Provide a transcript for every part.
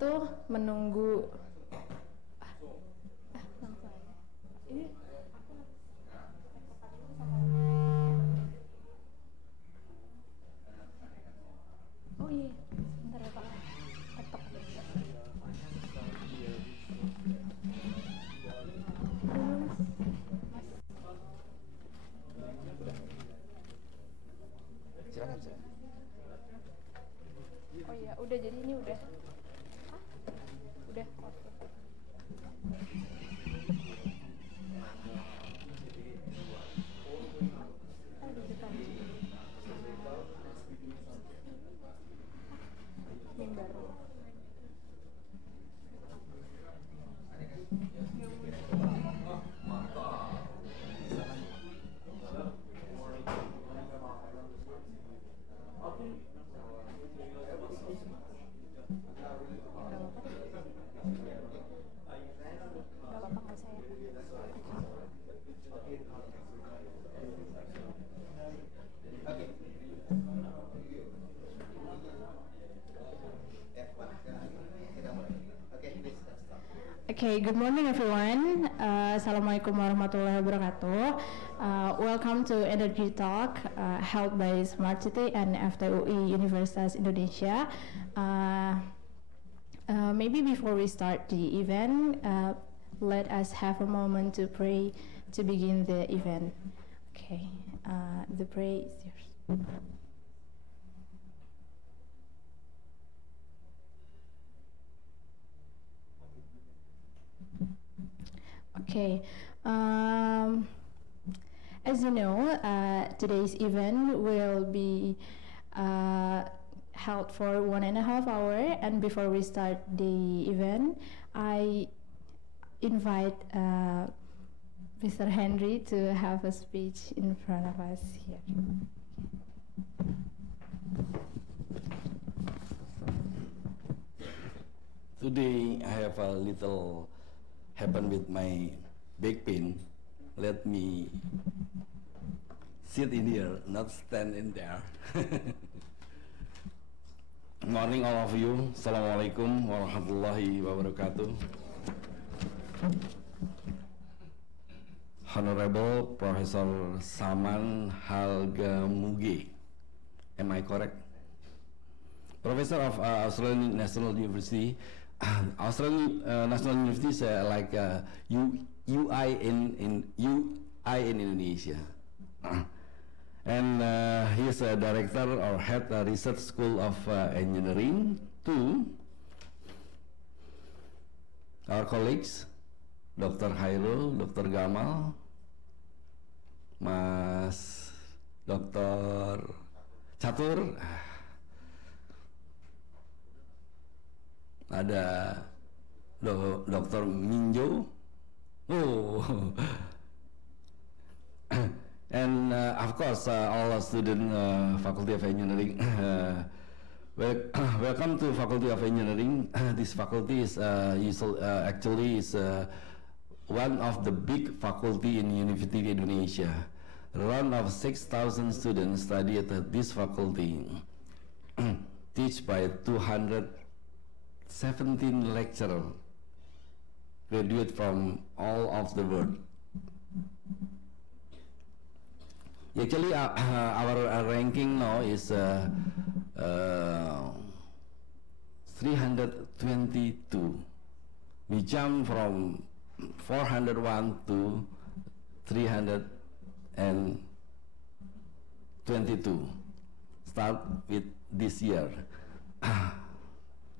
itu menunggu langsung aja. Ini aku oh iya, sebentar ya Pak. Ketok. Silakan saya. Oh iya, udah, jadi ini udah. Hah? Udah, oke. Oh, di depan. Yang baru. Okay, good morning everyone. Assalamualaikum warahmatullahi wabarakatuh. Welcome to Energy Talk held by Smart City and FTUI Universitas Indonesia. Maybe before we start the event, let us have a moment to pray to begin the event. Okay, the prayer is yours. Okay, as you know, today's event will be held for 1.5 hours, and before we start the event, I invite Mr. Henry to have a speech in front of us here. Today I have a little happen with my back pain. Let me sit in here, not stand in there. Morning all of you. Assalamualaikum warahmatullahi wabarakatuh. Honorable Professor Saman Halgamuge. Am I correct? Professor of Australian National University. Australian National University is like UI in Indonesia, and he is a director or head research school of engineering. Two, our colleagues, Dr. Hairul, Dr. Gamal, Mas Dr. Catur. Ada Dr. Minjo, and of course all student Faculty of Engineering. Welcome to Faculty of Engineering. This faculty is actually one of the big faculty in University Indonesia. Around of 6,000 students study at this faculty, teach by 217 lecturers, graduate from all of the world. Actually, our ranking now is 322. We jump from 401 to 322. Start with this year.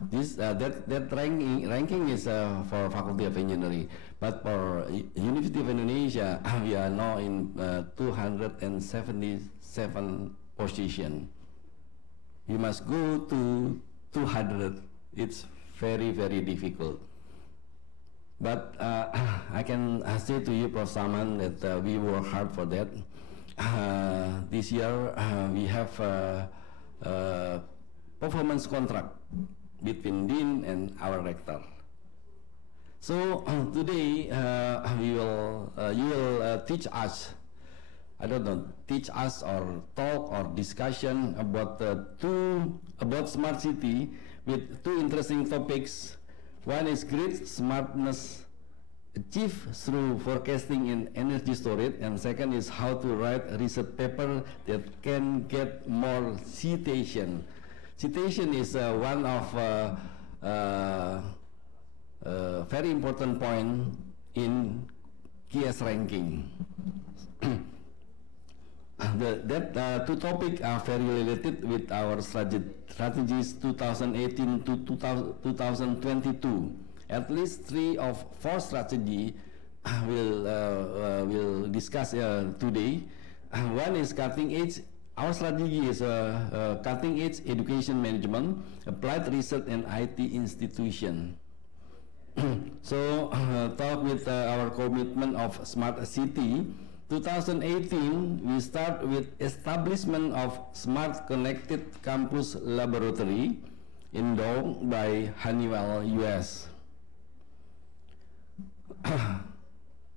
That ranking is for Faculty of Engineering, but for University of Indonesia, we are now in 277 position. You must go to 200. It's very, very difficult. But I can say to you, Prof. Saman, that we work hard for that. This year we have a performance contract between Dean and our Rector. So today you will teach us, I don't know, teach us or talk or discussion about about smart city with two interesting topics. One is grid smartness achieved through forecasting in energy storage, and second is how to write a research paper that can get more citation. Citation is one of very important point in KS ranking. Two topics are very related with our strategies 2018 to 2022. At least 3 of 4 strategy will discuss today. One is cutting edge. Our strategy is cutting edge education management, applied research, and IT institution. So talk with our commitment of smart city. 2018, we start with establishment of smart connected campus laboratory endowed by Honeywell US.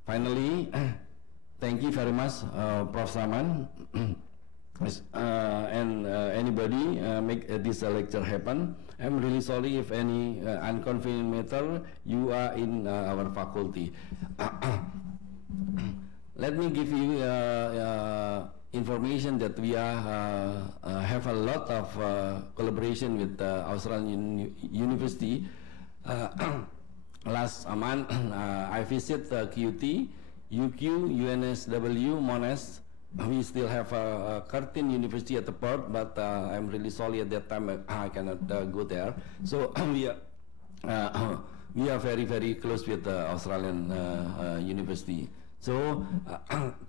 Finally, thank you very much, Prof. Saman, and anybody make this lecture happen. I'm really sorry if any unconvenient matter you are in our faculty. Let me give you information that we have a lot of collaboration with Australian University. Last month, I visit QT, UQ, UNSW, Monash. We still have Curtin University at the port, but I'm really sorry at that time I cannot go there. So we are very, very close with the Australian University. So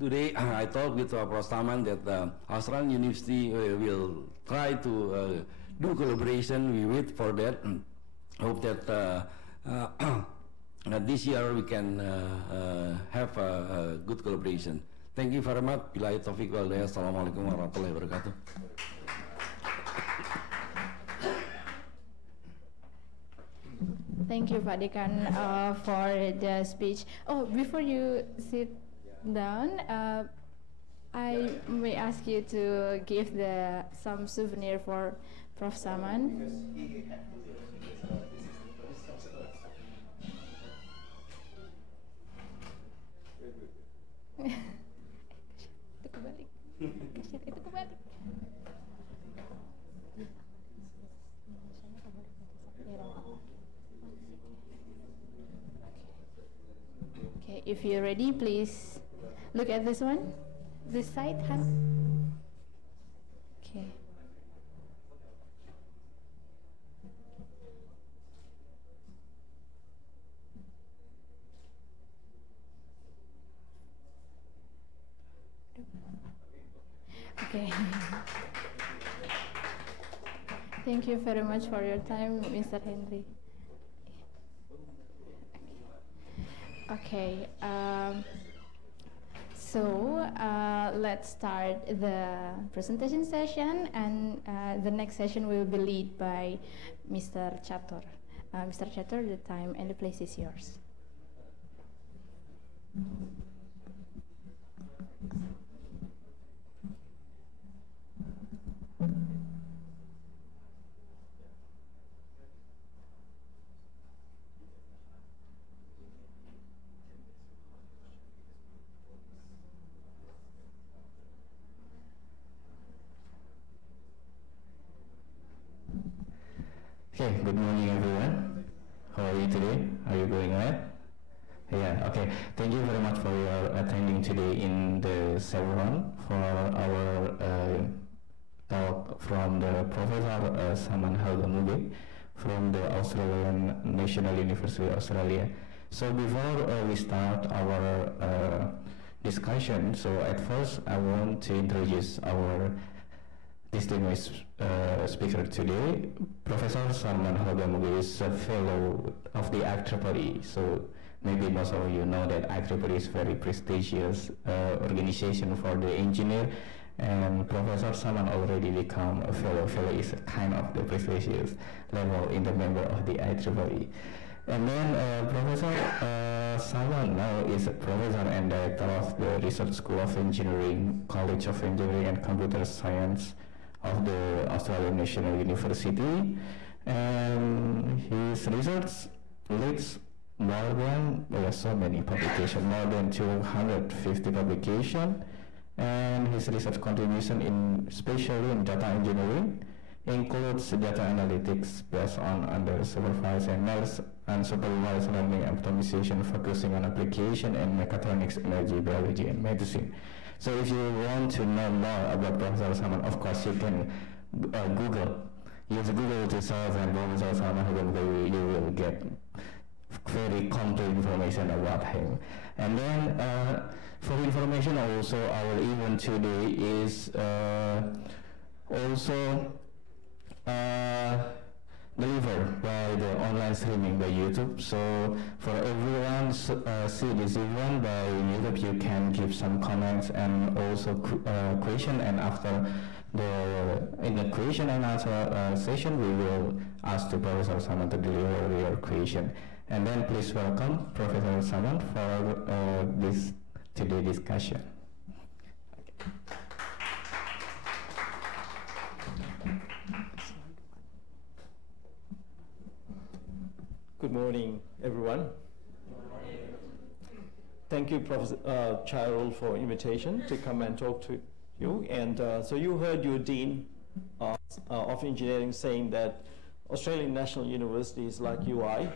today I talked with Prof. Saman that Australian University will try to do collaboration. We wait for that. Hope that this year we can have a good collaboration. Thank you very much. Billahi taufiq wal hidayah. Assalamualaikum warahmatullahi wabarakatuh. Thank you, Pak Dekan, for the speech. Oh, before you sit down, I may ask you to give some souvenir for Prof. Saman. Itu kebalik. Kasir itu kebalik. Okay, if you're ready, please look at this one. This side, Han. Okay. Okay. Thank you very much for your time, Mr. Henry. Okay. So let's start the presentation session, and the next session will be led by Mr. Chatur. Mr. Chatur, the time and the place is yours. Okay, good morning everyone. How are you today? Are you going well? Yeah, okay. Thank you very much for your attending today in the Chevron for our talk from the Professor Saman Halgamuge from the Australian National University of Australia. So before we start our discussion, so at first I want to introduce our distinguished speaker today. Professor Saman Halgamuge is a fellow of the IEEE. So maybe most of you know that IEEE is very prestigious organization for the engineer, and Professor Saman already become a fellow. Fellow is a kind of the prestigious level in the member of the IEEE. And then Professor Saman now is a professor and director of the Research School of Engineering, College of Engineering and Computer Science of the Australian National University. And his research leads more than, there are so many publications, more than 250 publications, and his research contribution especially in data engineering includes data analytics based on under supervised and unsupervised learning optimization, focusing on application in mechatronics, energy, biology, and medicine. So if you want to know more about Professor Saman, of course you can use Google to search, and Professor Saman, you will get very complete information about him. And then for information also, our event today is also delivered by the online streaming by YouTube. So for everyone see this event by YouTube, you can give some comments and also question, and after in the question and answer session, we will ask the Professor Saman to deliver your question. And then please welcome Professor Saman for this today discussion. Good morning, everyone. Thank you, Professor Chirol, for invitation to come and talk to you. And so you heard your Dean of Engineering saying that Australian National University is like UI.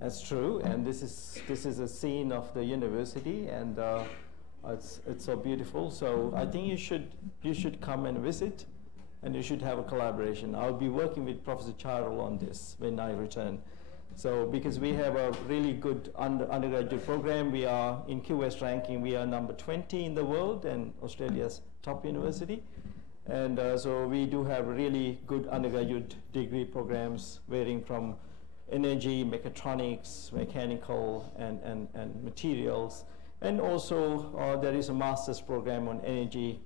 That's true, and this is a scene of the university, and it's so beautiful. So I think you should come and visit, and you should have a collaboration. I'll be working with Professor Chirol on this when I return. So because we have a really good undergraduate program, we are in QS ranking, we are number 20 in the world and Australia's top university. And so we do have really good undergraduate degree programs varying from energy, mechatronics, mechanical, and materials. And also there is a master's program on energy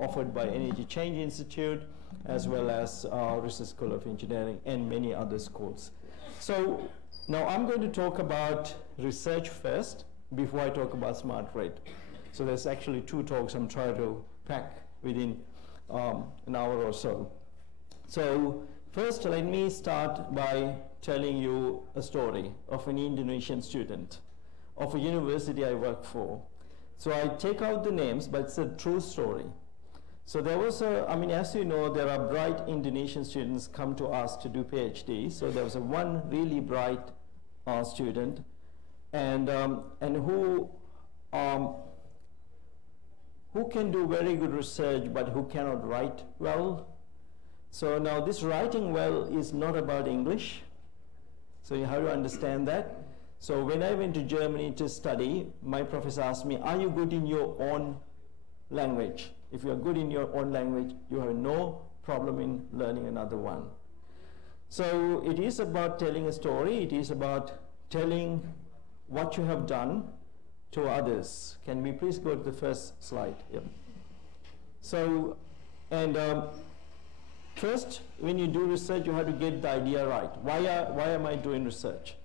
offered by Energy Change Institute, as well as Research School of Engineering and many other schools. So now I'm going to talk about research first before I talk about smart grid. So there's actually two talks I'm trying to pack within an hour or so. So first, let me start by telling you a story of an Indonesian student of a university I work for. So I take out the names, but it's a true story. So there was as you know, there are bright Indonesian students come to us to do PhD. So there was one really bright student, and who can do very good research, but who cannot write well. So now this writing well is not about English. So you have to understand that. So when I went to Germany to study, my professor asked me, are you good in your own language? If you are good in your own language, you have no problem in learning another one. So it is about telling a story. It is about telling what you have done to others. Can we please go to the first slide? Yep. So, and first, when you do research, you have to get the idea right. Why am I doing research?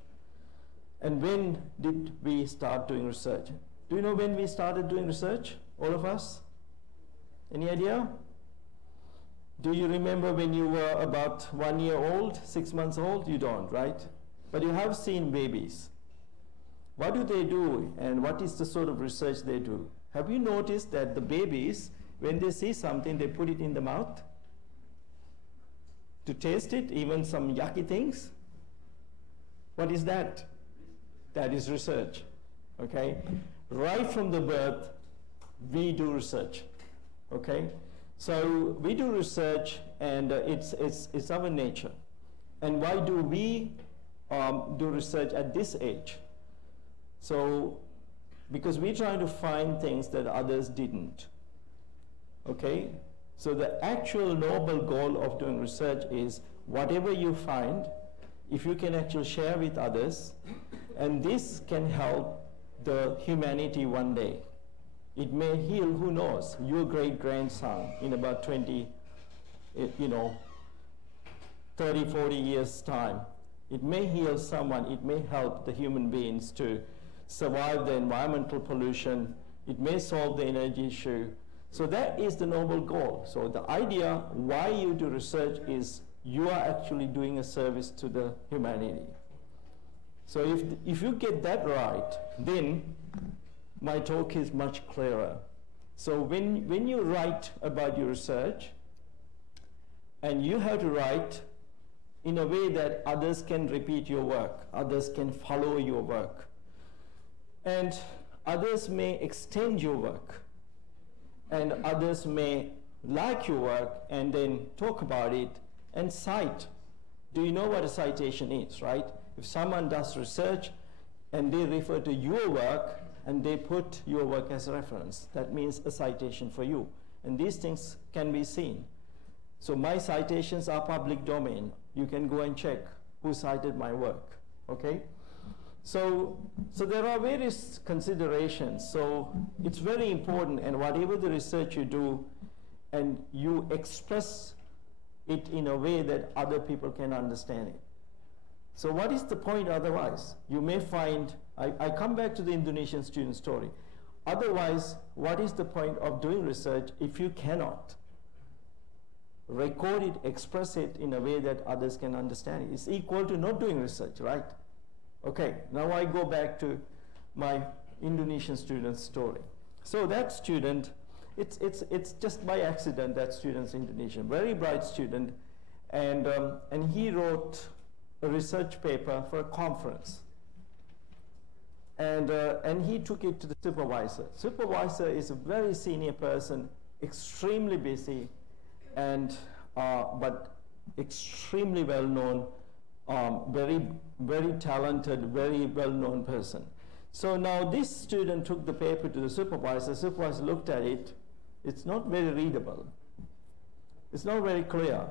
And when did we start doing research? Do you know when we started doing research, all of us? Any idea? Do you remember when you were about 1 year old, 6 months old? You don't, right? But you have seen babies. What do they do, and what is the sort of research they do? Have you noticed that the babies, when they see something, they put it in the mouth to taste it, even some yucky things? What is that? That is research, okay? Right from the birth, we do research. Okay, so we do research, and it's our nature. And why do we do research at this age? So, because we're trying to find things that others didn't. Okay, so the actual noble goal of doing research is whatever you find, if you can actually share with others, and this can help the humanity one day. It may heal, who knows, your great-grandson in about 30, 40 years' time. It may heal someone, it may help the human beings to survive the environmental pollution, it may solve the energy issue. So that is the noble goal. So the idea why you do research is you are actually doing a service to the humanity. So if you get that right, then my talk is much clearer. So when you write about your research, and you have to write in a way that others can repeat your work, others can follow your work, and others may extend your work, and others may like your work and then talk about it and cite. Do you know what a citation is, right? If someone does research and they refer to your work and they put your work as a reference, that means a citation for you. And these things can be seen. So my citations are public domain. You can go and check who cited my work, okay? So there are various considerations. So it's very important, and whatever the research you do, and you express it in a way that other people can understand it. So what is the point otherwise? You may find, I come back to the Indonesian student story. Otherwise, what is the point of doing research if you cannot record it, express it in a way that others can understand it? It's equal to not doing research, right? Okay, now I go back to my Indonesian student story. So that student, it's just by accident that student's Indonesian, very bright student, and he wrote a research paper for a conference. And he took it to the supervisor. Supervisor is a very senior person, extremely busy, and but extremely well known, very talented, very well known person. So now this student took the paper to the supervisor. Supervisor looked at it. It's not very readable. It's not very clear.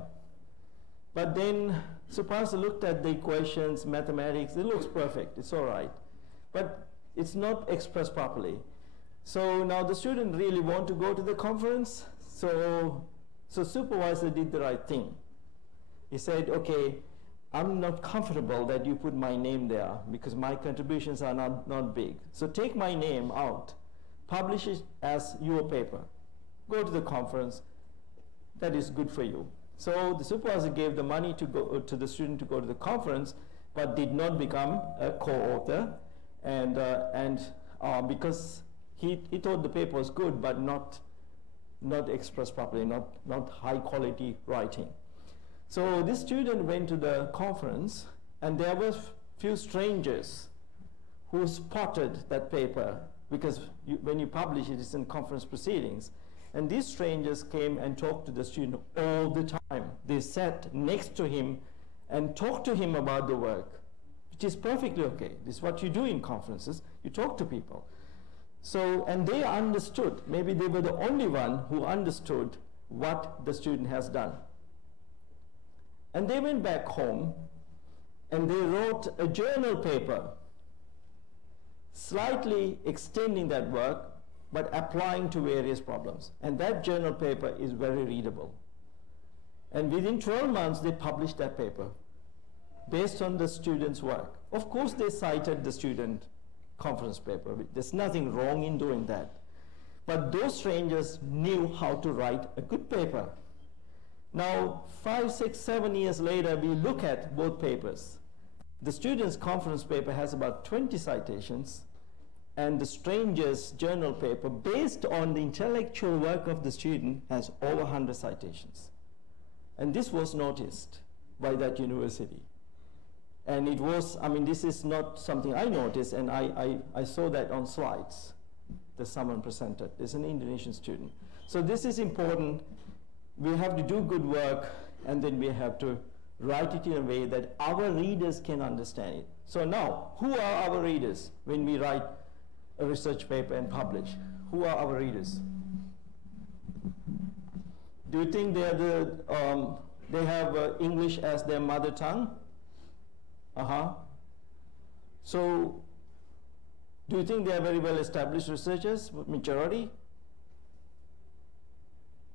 But then supervisor looked at the equations, mathematics. It looks perfect. It's all right. But it's not expressed properly. So now the student really want to go to the conference. So supervisor did the right thing. He said, okay, I'm not comfortable that you put my name there because my contributions are not big. So take my name out, publish it as your paper. Go to the conference. That is good for you. So the supervisor gave the money to go to the student to go to the conference, but did not become a co-author, and because he thought the paper was good, but not expressed properly, not high quality writing. So this student went to the conference, and there were few strangers who spotted that paper, because when you publish it, it's in conference proceedings. And these strangers came and talked to the student all the time. They sat next to him and talked to him about the work, which is perfectly okay. This is what you do in conferences. You talk to people. So, and they understood, maybe they were the only one who understood what the student has done. And they went back home and they wrote a journal paper, slightly extending that work, but applying to various problems. And that journal paper is very readable. And within 12 months, they published that paper based on the student's work. Of course, they cited the student conference paper. There's nothing wrong in doing that. But those strangers knew how to write a good paper. Now, 5, 6, 7 years later, we look at both papers. The student's conference paper has about 20 citations, and the stranger's journal paper, based on the intellectual work of the student, has over 100 citations. And this was noticed by that university. And it was, I mean, this is not something I noticed, and I saw that on slides that someone presented. It's an Indonesian student. So this is important. We have to do good work, and then we have to write it in a way that our readers can understand it. So now, who are our readers when we write a research paper and publish? Who are our readers? Do you think they are they have English as their mother tongue? So, do you think they are very well established researchers, majority?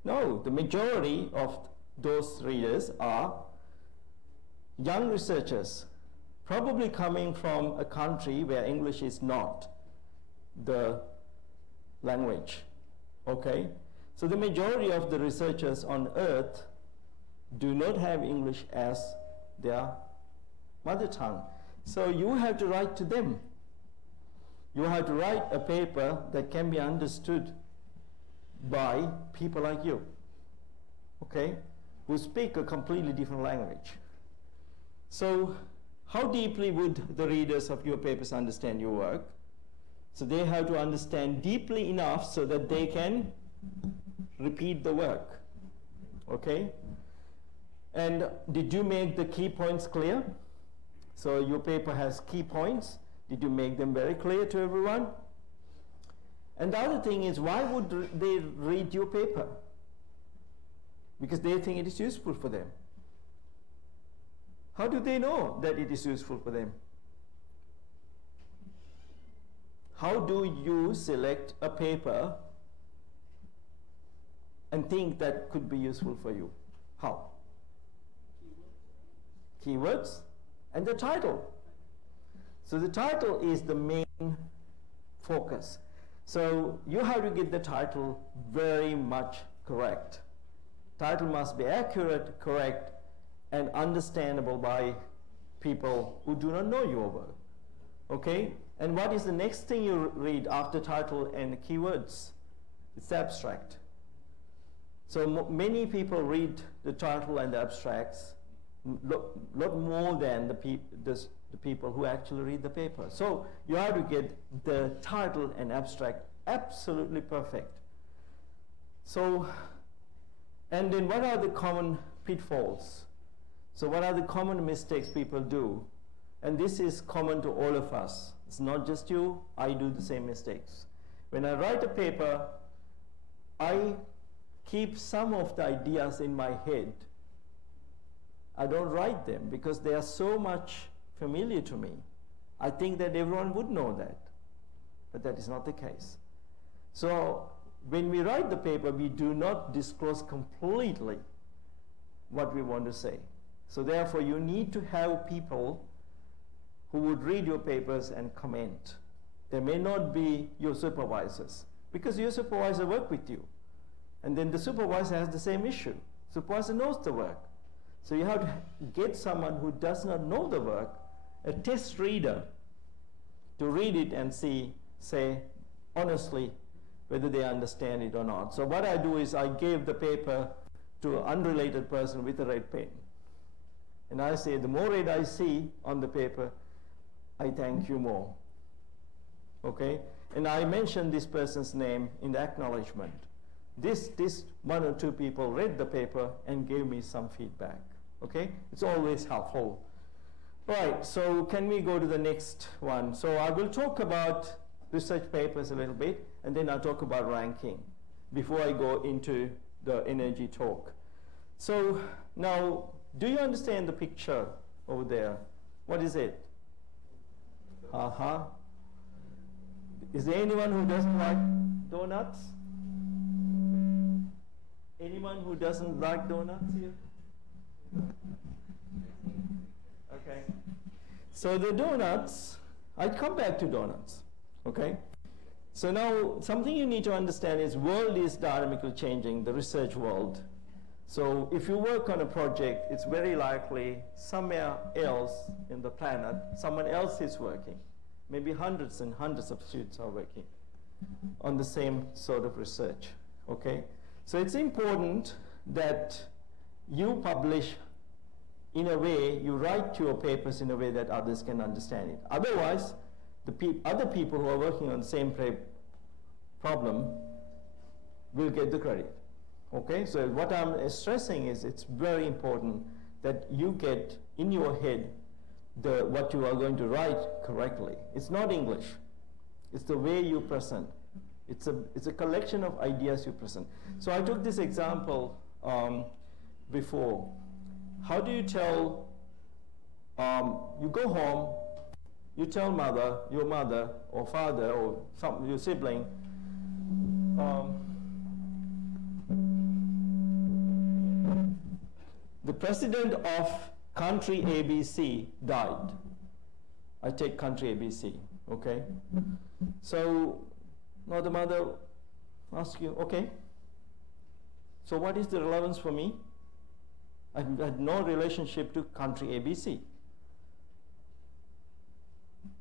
No, the majority of those readers are young researchers, probably coming from a country where English is not the language, okay? So the majority of the researchers on Earth do not have English as their mother tongue. So you have to write to them. You have to write a paper that can be understood by people like you, okay, who speak a completely different language. So how deeply would the readers of your papers understand your work? So they have to understand deeply enough so that they can repeat the work, okay? And did you make the key points clear? So your paper has key points. Did you make them very clear to everyone? And the other thing is, why would they read your paper? Because they think it is useful for them. How do they know that it is useful for them? How do you select a paper and think that could be useful for you? How? Keywords and the title. So the title is the main focus. So you have to get the title very much correct. Title must be accurate, correct, and understandable by people who do not know your work. Okay? And what is the next thing you read after title and keywords? It's abstract. So many people read the title and the abstracts lot more than the people who actually read the paper. So you have to get the title and abstract absolutely perfect. So, and then what are the common pitfalls? So what are the common mistakes people do? And this is common to all of us. It's not just you, I do the same mistakes. When I write a paper, I keep some of the ideas in my head. I don't write them because they are so much familiar to me. I think that everyone would know that, but that is not the case. So when we write the paper, we do not disclose completely what we want to say. So therefore, you need to have people who would read your papers and comment. They may not be your supervisors, because your supervisor works with you. And then the supervisor has the same issue. Supervisor knows the work. So you have to get someone who does not know the work, a test reader, to read it and say honestly whether they understand it or not. So what I do is I gave the paper to an unrelated person with a red pen. And I say, the more red I see on the paper, I thank you more. Okay? And I mentioned this person's name in the acknowledgement. This one or two people read the paper and gave me some feedback. Okay? It's always helpful. Right, so can we go to the next one? So I will talk about research papers a little bit, and then I'll talk about ranking before I go into the energy talk. So now, do you understand the picture over there? What is it? Is there anyone who doesn't like donuts? Anyone who doesn't like donuts here? Okay. So the donuts, I come back to donuts. Okay. So now something you need to understand is world is dynamically changing, the research world. So if you work on a project, it's very likely somewhere else in the planet, someone else is working. Maybe hundreds and hundreds of students are working on the same sort of research. Okay. So it's important that you publish in a way, you write your papers in a way that others can understand it. Otherwise, the other people who are working on the same problem will get the credit. Okay, so what I'm stressing is it's very important that you get in your head what you are going to write correctly. It's not English. It's the way you present. It's a collection of ideas you present. So I took this example before. How do you tell, you go home, you tell your mother or father or your sibling, the president of country ABC died. I take country ABC, okay? So now the mother asks you, okay, so what is the relevance for me? had no relationship to country ABC.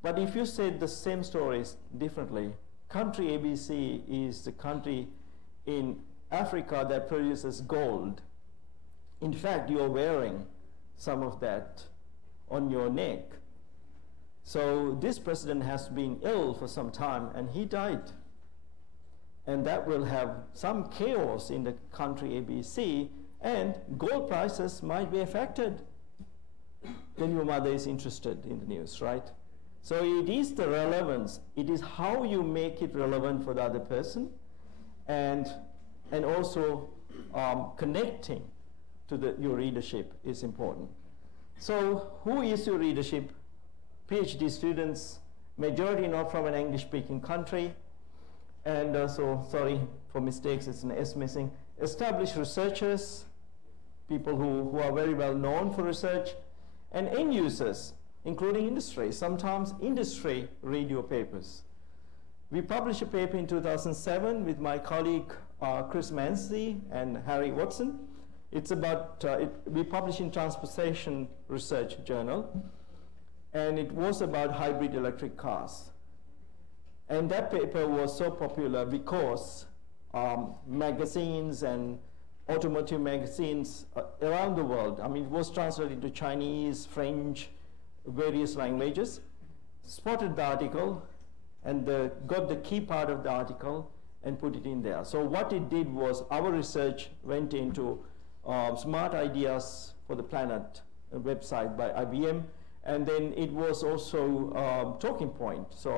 But if you said the same stories differently, country ABC is the country in Africa that produces gold. In fact, you're wearing some of that on your neck. So this president has been ill for some time and he died. And that will have some chaos in the country ABC, and gold prices might be affected. Then your mother is interested in the news, right? So it is the relevance. It is how you make it relevant for the other person, and also connecting to your readership is important. So who is your readership? PhD students, majority not from an English-speaking country, and so sorry for mistakes, it's an S missing. Established researchers, people who are very well known for research, and end users, including industry. Sometimes industry read your papers. We published a paper in 2007 with my colleague Chris Mancy and Harry Watson. It's about, we published in Transportation Research Journal, and it was about hybrid electric cars. And that paper was so popular because magazines and automotive magazines around the world, I mean, it was translated into Chinese, French, various languages, spotted the article and got the key part of the article and put it in there. So what it did was our research went into Smart Ideas for the Planet, a website by IBM, and then it was also talking point. So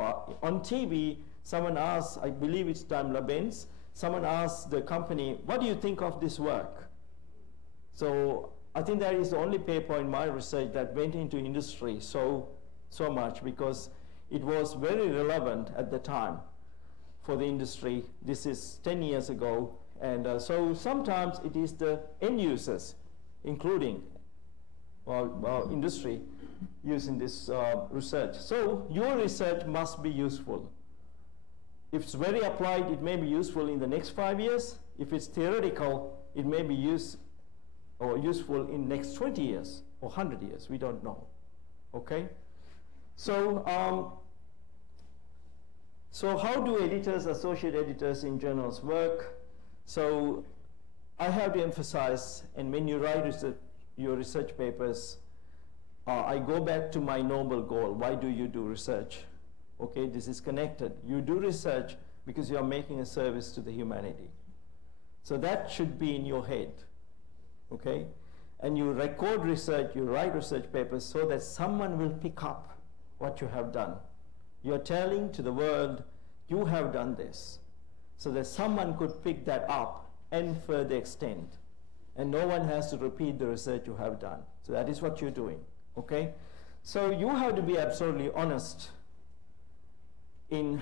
on TV, someone asked, I believe it's Daimler-Benz, someone asked the company, what do you think of this work? So I think that is the only paper in my research that went into industry so much, because it was very relevant at the time for the industry. This is 10 years ago, and so sometimes it is the end users, including industry, using this research. So your research must be useful. If it's very applied, it may be useful in the next 5 years. If it's theoretical, it may be useful in next 20 years or 100 years. We don't know. Okay? So, so how do editors, associate editors in journals work? So I have to emphasize, and when you write your research papers, I go back to my noble goal. Why do you do research? Okay, this is connected. You do research because you are making a service to the humanity. So that should be in your head, okay? And you record research, you write research papers so that someone will pick up what you have done. You're telling to the world, you have done this, so that someone could pick that up and further extend. And no one has to repeat the research you have done. So that is what you're doing, okay? So you have to be absolutely honest in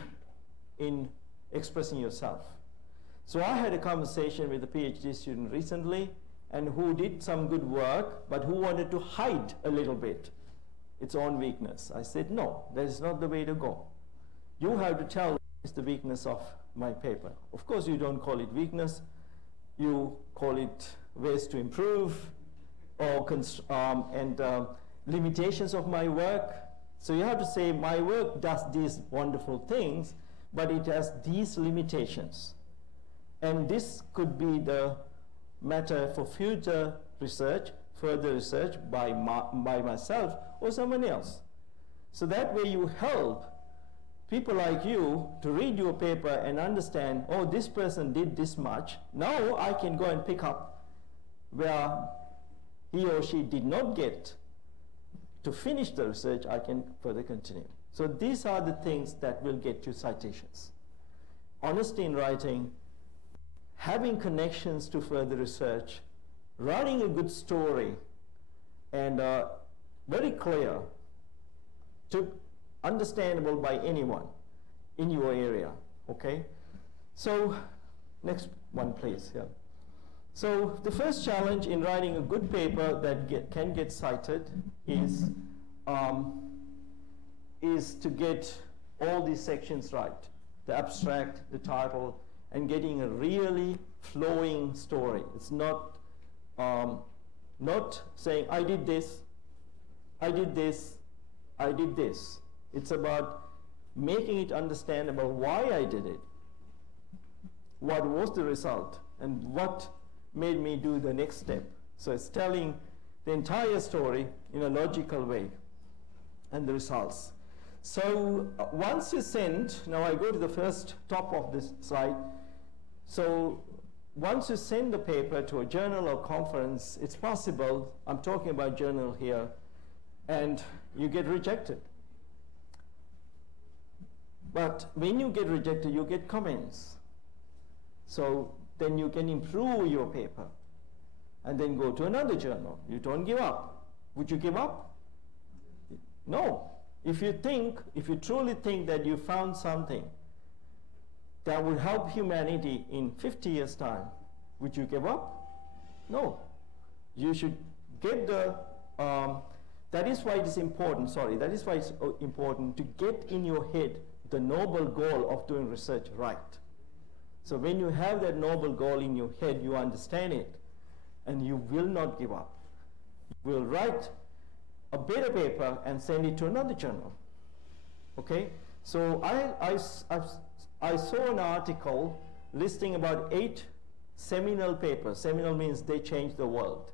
expressing yourself. So I had a conversation with a PhD student recently, and who did some good work, but who wanted to hide a little bit its own weakness. I said, no, that is not the way to go. You have to tell it's the weakness of my paper. Of course, you don't call it weakness. You call it ways to improve, or limitations of my work. So you have to say, my work does these wonderful things, but it has these limitations. And this could be the matter for future research, further research by myself or someone else. So that way you help people like you to read your paper and understand, oh, this person did this much. Now I can go and pick up where he or she did not get to finish the research. I can further continue. So these are the things that will get you citations. Honesty in writing, having connections to further research, writing a good story, and very clear, understandable by anyone in your area, okay? So next one, please. Yeah. So the first challenge in writing a good paper that can get cited is to get all these sections right. The abstract, the title, and getting a really flowing story. It's not Not saying, I did this, I did this, I did this. It's about making it understand about why I did it, what was the result, and what made me do the next step. So it's telling the entire story in a logical way and the results. So once you send, now I go to the first top of this slide. So once you send the paper to a journal or conference, it's possible, I'm talking about journal here, and you get rejected. But when you get rejected, you get comments. So then you can improve your paper and then go to another journal. You don't give up. Would you give up? No. If you truly think that you found something that would help humanity in 50 years' time, would you give up? No. You should get the, that is why it is important, that is why it's important to get in your head the noble goal of doing research right. So when you have that noble goal in your head, you understand it, and you will not give up. You will write a better paper and send it to another journal. Okay? So I saw an article listing about 8 seminal papers. Seminal means they changed the world.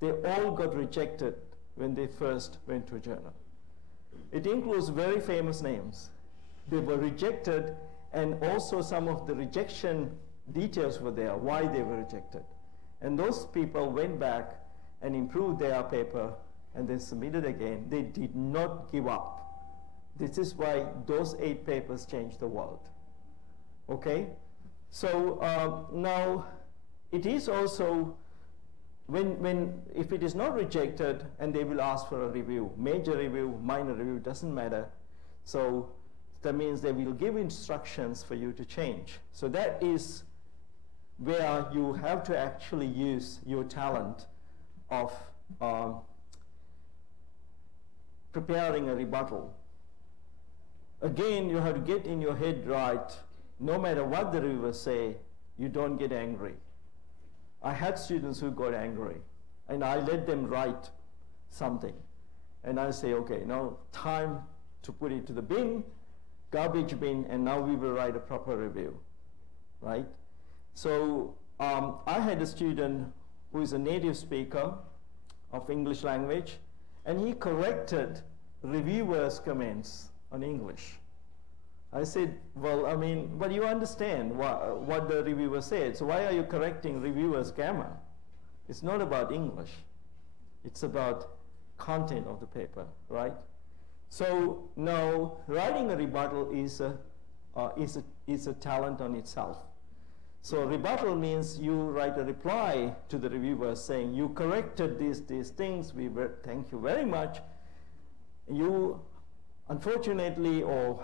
They all got rejected when they first went to a journal. It includes very famous names. They were rejected, and also some of the rejection details were there, why they were rejected. And those people went back and improved their paper and then submitted again. They did not give up. This is why those 8 papers changed the world. Okay? So now it is also, if it is not rejected, and they will ask for a review, major review, minor review, doesn't matter. So that means they will give instructions for you to change. So that is where you have to actually use your talent of preparing a rebuttal. Again, you have to get in your head right, no matter what the reviewers say, you don't get angry. I had students who got angry, and I let them write something. And I say, okay, now time to put it to the bin, garbage bin, and now we will write a proper review, right? So I had a student who is a native speaker of English language, and he corrected reviewers' comments on English. I said, well, I mean, but you understand what the reviewer said, so why are you correcting reviewers' grammar? It's not about English. It's about content of the paper, right? So now, writing a rebuttal is a talent on itself. So rebuttal means you write a reply to the reviewer saying, you corrected these things, thank you very much. You, unfortunately, or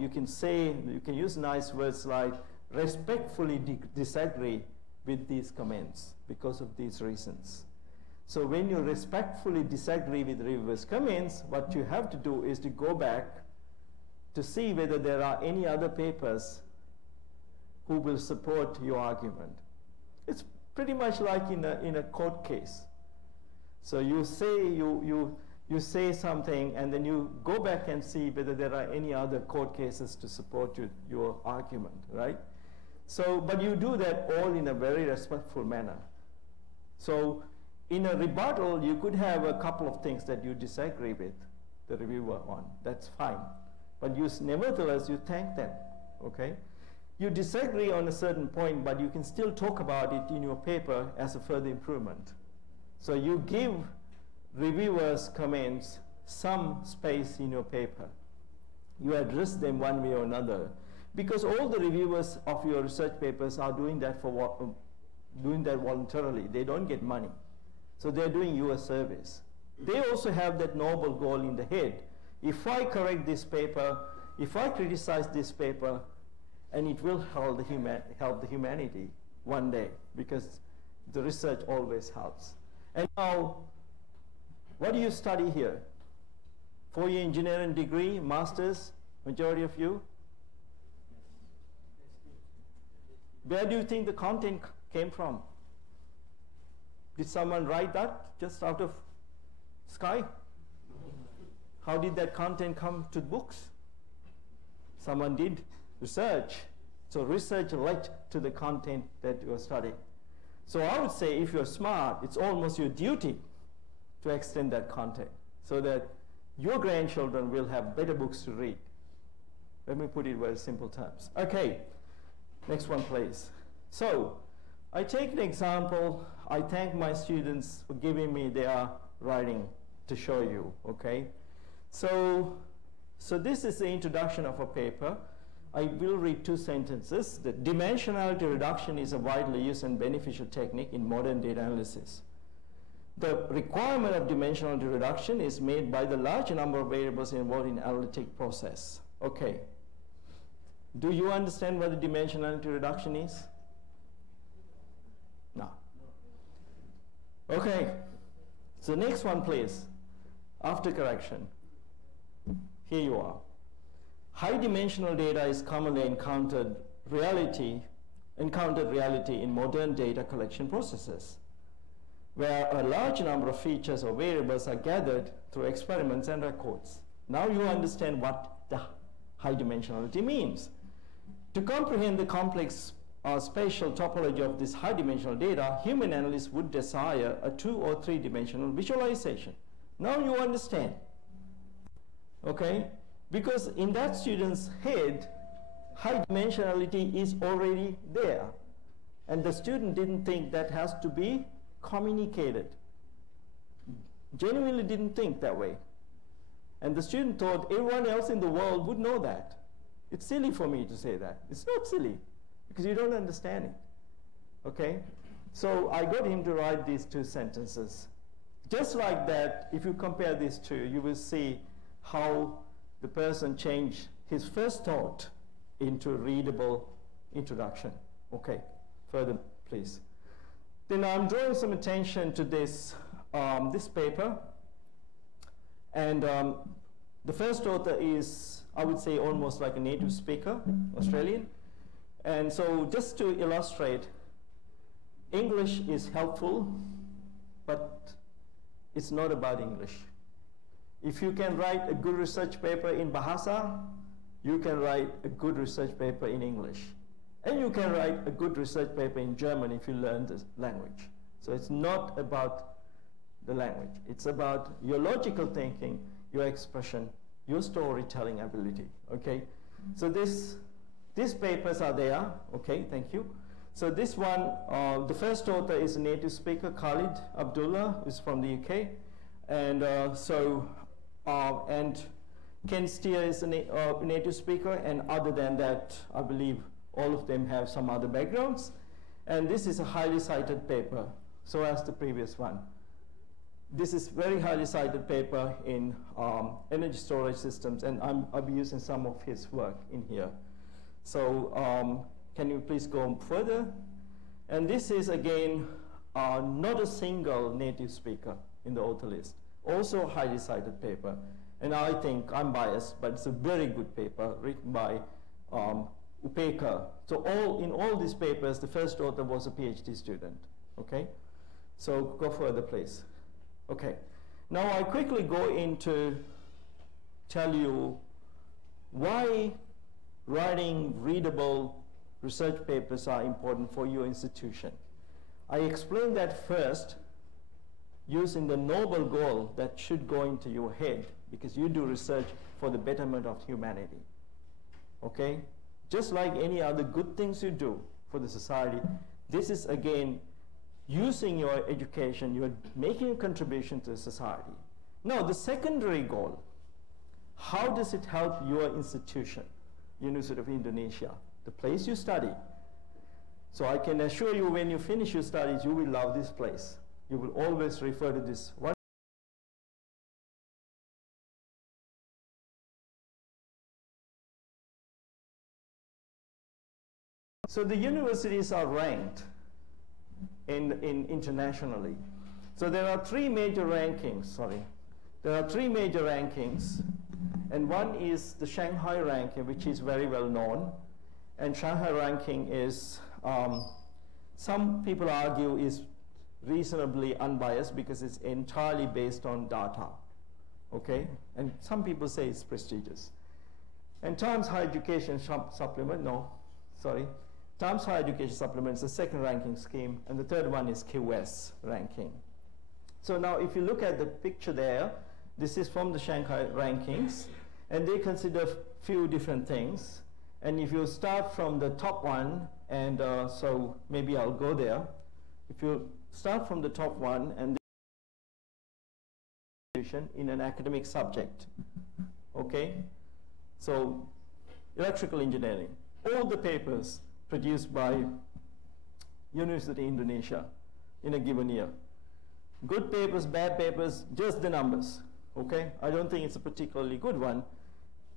you can use nice words like, respectfully disagree with these comments because of these reasons. So when you respectfully disagree with the reviewer's comments, what you have to do is to go back to see whether there are any other papers who will support your argument. It's pretty much like in a court case. So you say something, and then you go back and see whether there are any other court cases to support your argument, right? So, but you do that all in a very respectful manner. So in a rebuttal, you could have a couple of things that you disagree with the reviewer on. That's fine. But nevertheless, you thank them, okay? You disagree on a certain point, but you can still talk about it in your paper as a further improvement. So you give reviewers' comments some space in your paper. You address them one way or another, because all the reviewers of your research papers are doing that voluntarily. They don't get money. So they're doing you a service. They also have that noble goal in the head. If I correct this paper, if I criticize this paper, and it will help the humanity one day, because the research always helps. And now, what do you study here? 4-year engineering degree, master's, majority of you? Where do you think the content came from? Did someone write that just out of sky? How did that content come to books? Someone did research. So research led to the content that you're studying. So I would say if you're smart, it's almost your duty to extend that content so that your grandchildren will have better books to read. Let me put it in very simple terms. Okay, next one please. So I take an example. I thank my students for giving me their writing to show you, okay? So this is the introduction of a paper. I will read two sentences. The dimensionality reduction is a widely used and beneficial technique in modern data analysis. The requirement of dimensionality reduction is made by the large number of variables involved in analytic process. Okay. Do you understand what the dimensionality reduction is? No. Okay. So next one, please. After correction. Here you are. High dimensional data is commonly encountered reality in modern data collection processes, where a large number of features or variables are gathered through experiments and records. Now you understand what the high dimensionality means. To comprehend the complex spatial topology of this high dimensional data, human analysts would desire a 2 or 3 dimensional visualization. Now you understand, okay? Because in that student's head, high dimensionality is already there. And the student didn't think that has to be communicated. Genuinely didn't think that way. And the student thought everyone else in the world would know that. It's silly for me to say that. It's not silly, because you don't understand it. Okay? So I got him to write these two sentences. Just like that, if you compare these two, you will see how the person changed his first thought into a readable introduction. Okay, further, please. Then I'm drawing some attention to this, this paper. And the first author is, I would say, almost like a native speaker, Australian. And so just to illustrate, English is helpful, but it's not about English. If you can write a good research paper in Bahasa, you can write a good research paper in English. And you can write a good research paper in German if you learn the language. So it's not about the language. It's about your logical thinking, your expression, your storytelling ability, okay? So these papers are there, okay, thank you. So this one, the first author is a native speaker, Khalid Abdullah, who's from the UK. And and Ken Steer is a native speaker, and other than that, I believe all of them have some other backgrounds. And this is a highly cited paper, so as the previous one. This is very highly cited paper in energy storage systems, and I'll be using some of his work in here. So can you please go further? And this is, again, not a single native speaker in the author list. Also a highly cited paper. And I think, I'm biased, but it's a very good paper written by Upeka. So in all these papers, the first author was a PhD student, okay? So go further, please. Okay, now I quickly go into tell you why writing readable research papers are important for your institution. I explain that first using the noble goal that should go into your head, because you do research for the betterment of humanity, okay? Just like any other good things you do for the society, this is, again, using your education, you're making a contribution to society. Now, the secondary goal, how does it help your institution, University of Indonesia, the place you study? So I can assure you, when you finish your studies, you will love this place. You will always refer to this one. So the universities are ranked internationally. So there are three major rankings, There are three major rankings, and one is the Shanghai ranking, which is very well known. And Shanghai ranking is, some people argue, is reasonably unbiased because it's entirely based on data, okay? And some people say it's prestigious. And Times Higher Education Supplement, no, sorry. Times Higher Education Supplement is the second ranking scheme, and the third one is QS ranking. So now if you look at the picture there, this is from the Shanghai rankings, and they consider few different things. And if you start from the top one, and so maybe I'll go there. If you start from the top one and in an academic subject, okay? So electrical engineering, all the papers produced by University Indonesia in a given year. Good papers, bad papers, just the numbers, okay? I don't think it's a particularly good one.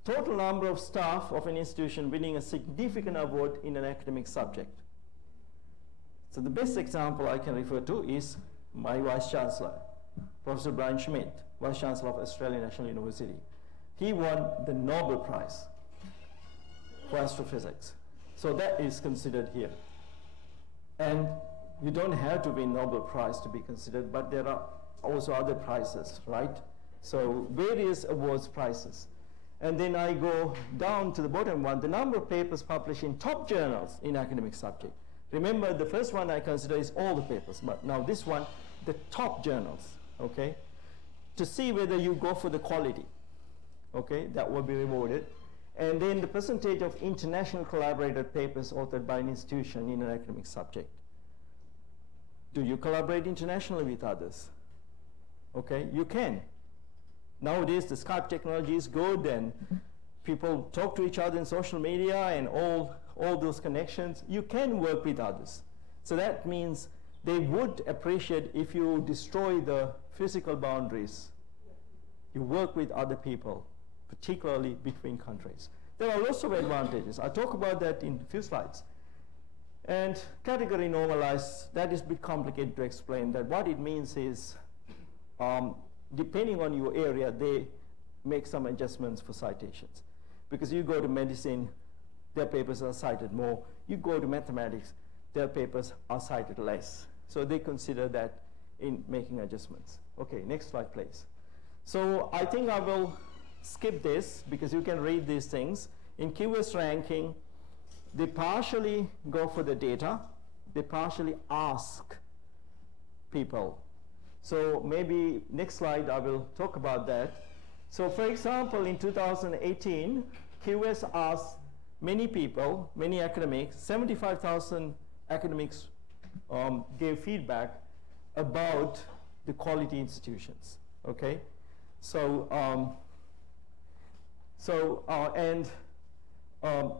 Total number of staff of an institution winning a significant award in an academic subject. So the best example I can refer to is my Vice Chancellor, Professor Brian Schmidt, Vice Chancellor of Australian National University. He won the Nobel Prize for astrophysics. So that is considered here. And you don't have to win Nobel Prize to be considered, but there are also other prizes, right? So various awards prizes. And then I go down to the bottom one, the number of papers published in top journals in academic subject. Remember, the first one I consider is all the papers, but now this one, the top journals, okay? To see whether you go for the quality, okay, that will be rewarded. And then the percentage of international collaborated papers authored by an institution in an academic subject. Do you collaborate internationally with others? Okay, you can. Nowadays, the Skype technology is good, and people talk to each other in social media and all those connections. You can work with others. So that means they would appreciate if you destroy the physical boundaries. You work with other people, particularly between countries. There are lots of advantages. I'll talk about that in a few slides. And category normalized, that is a bit complicated to explain. That what it means is, depending on your area, they make some adjustments for citations. Because you go to medicine, their papers are cited more. You go to mathematics, their papers are cited less. So they consider that in making adjustments. Okay, next slide, please. So I think I will skip this because you can read these things. In QS ranking, they partially go for the data. They partially ask people. So maybe next slide I will talk about that. So for example, in 2018, QS asked many people, many academics, 75,000 academics gave feedback about the quality institutions, okay? So,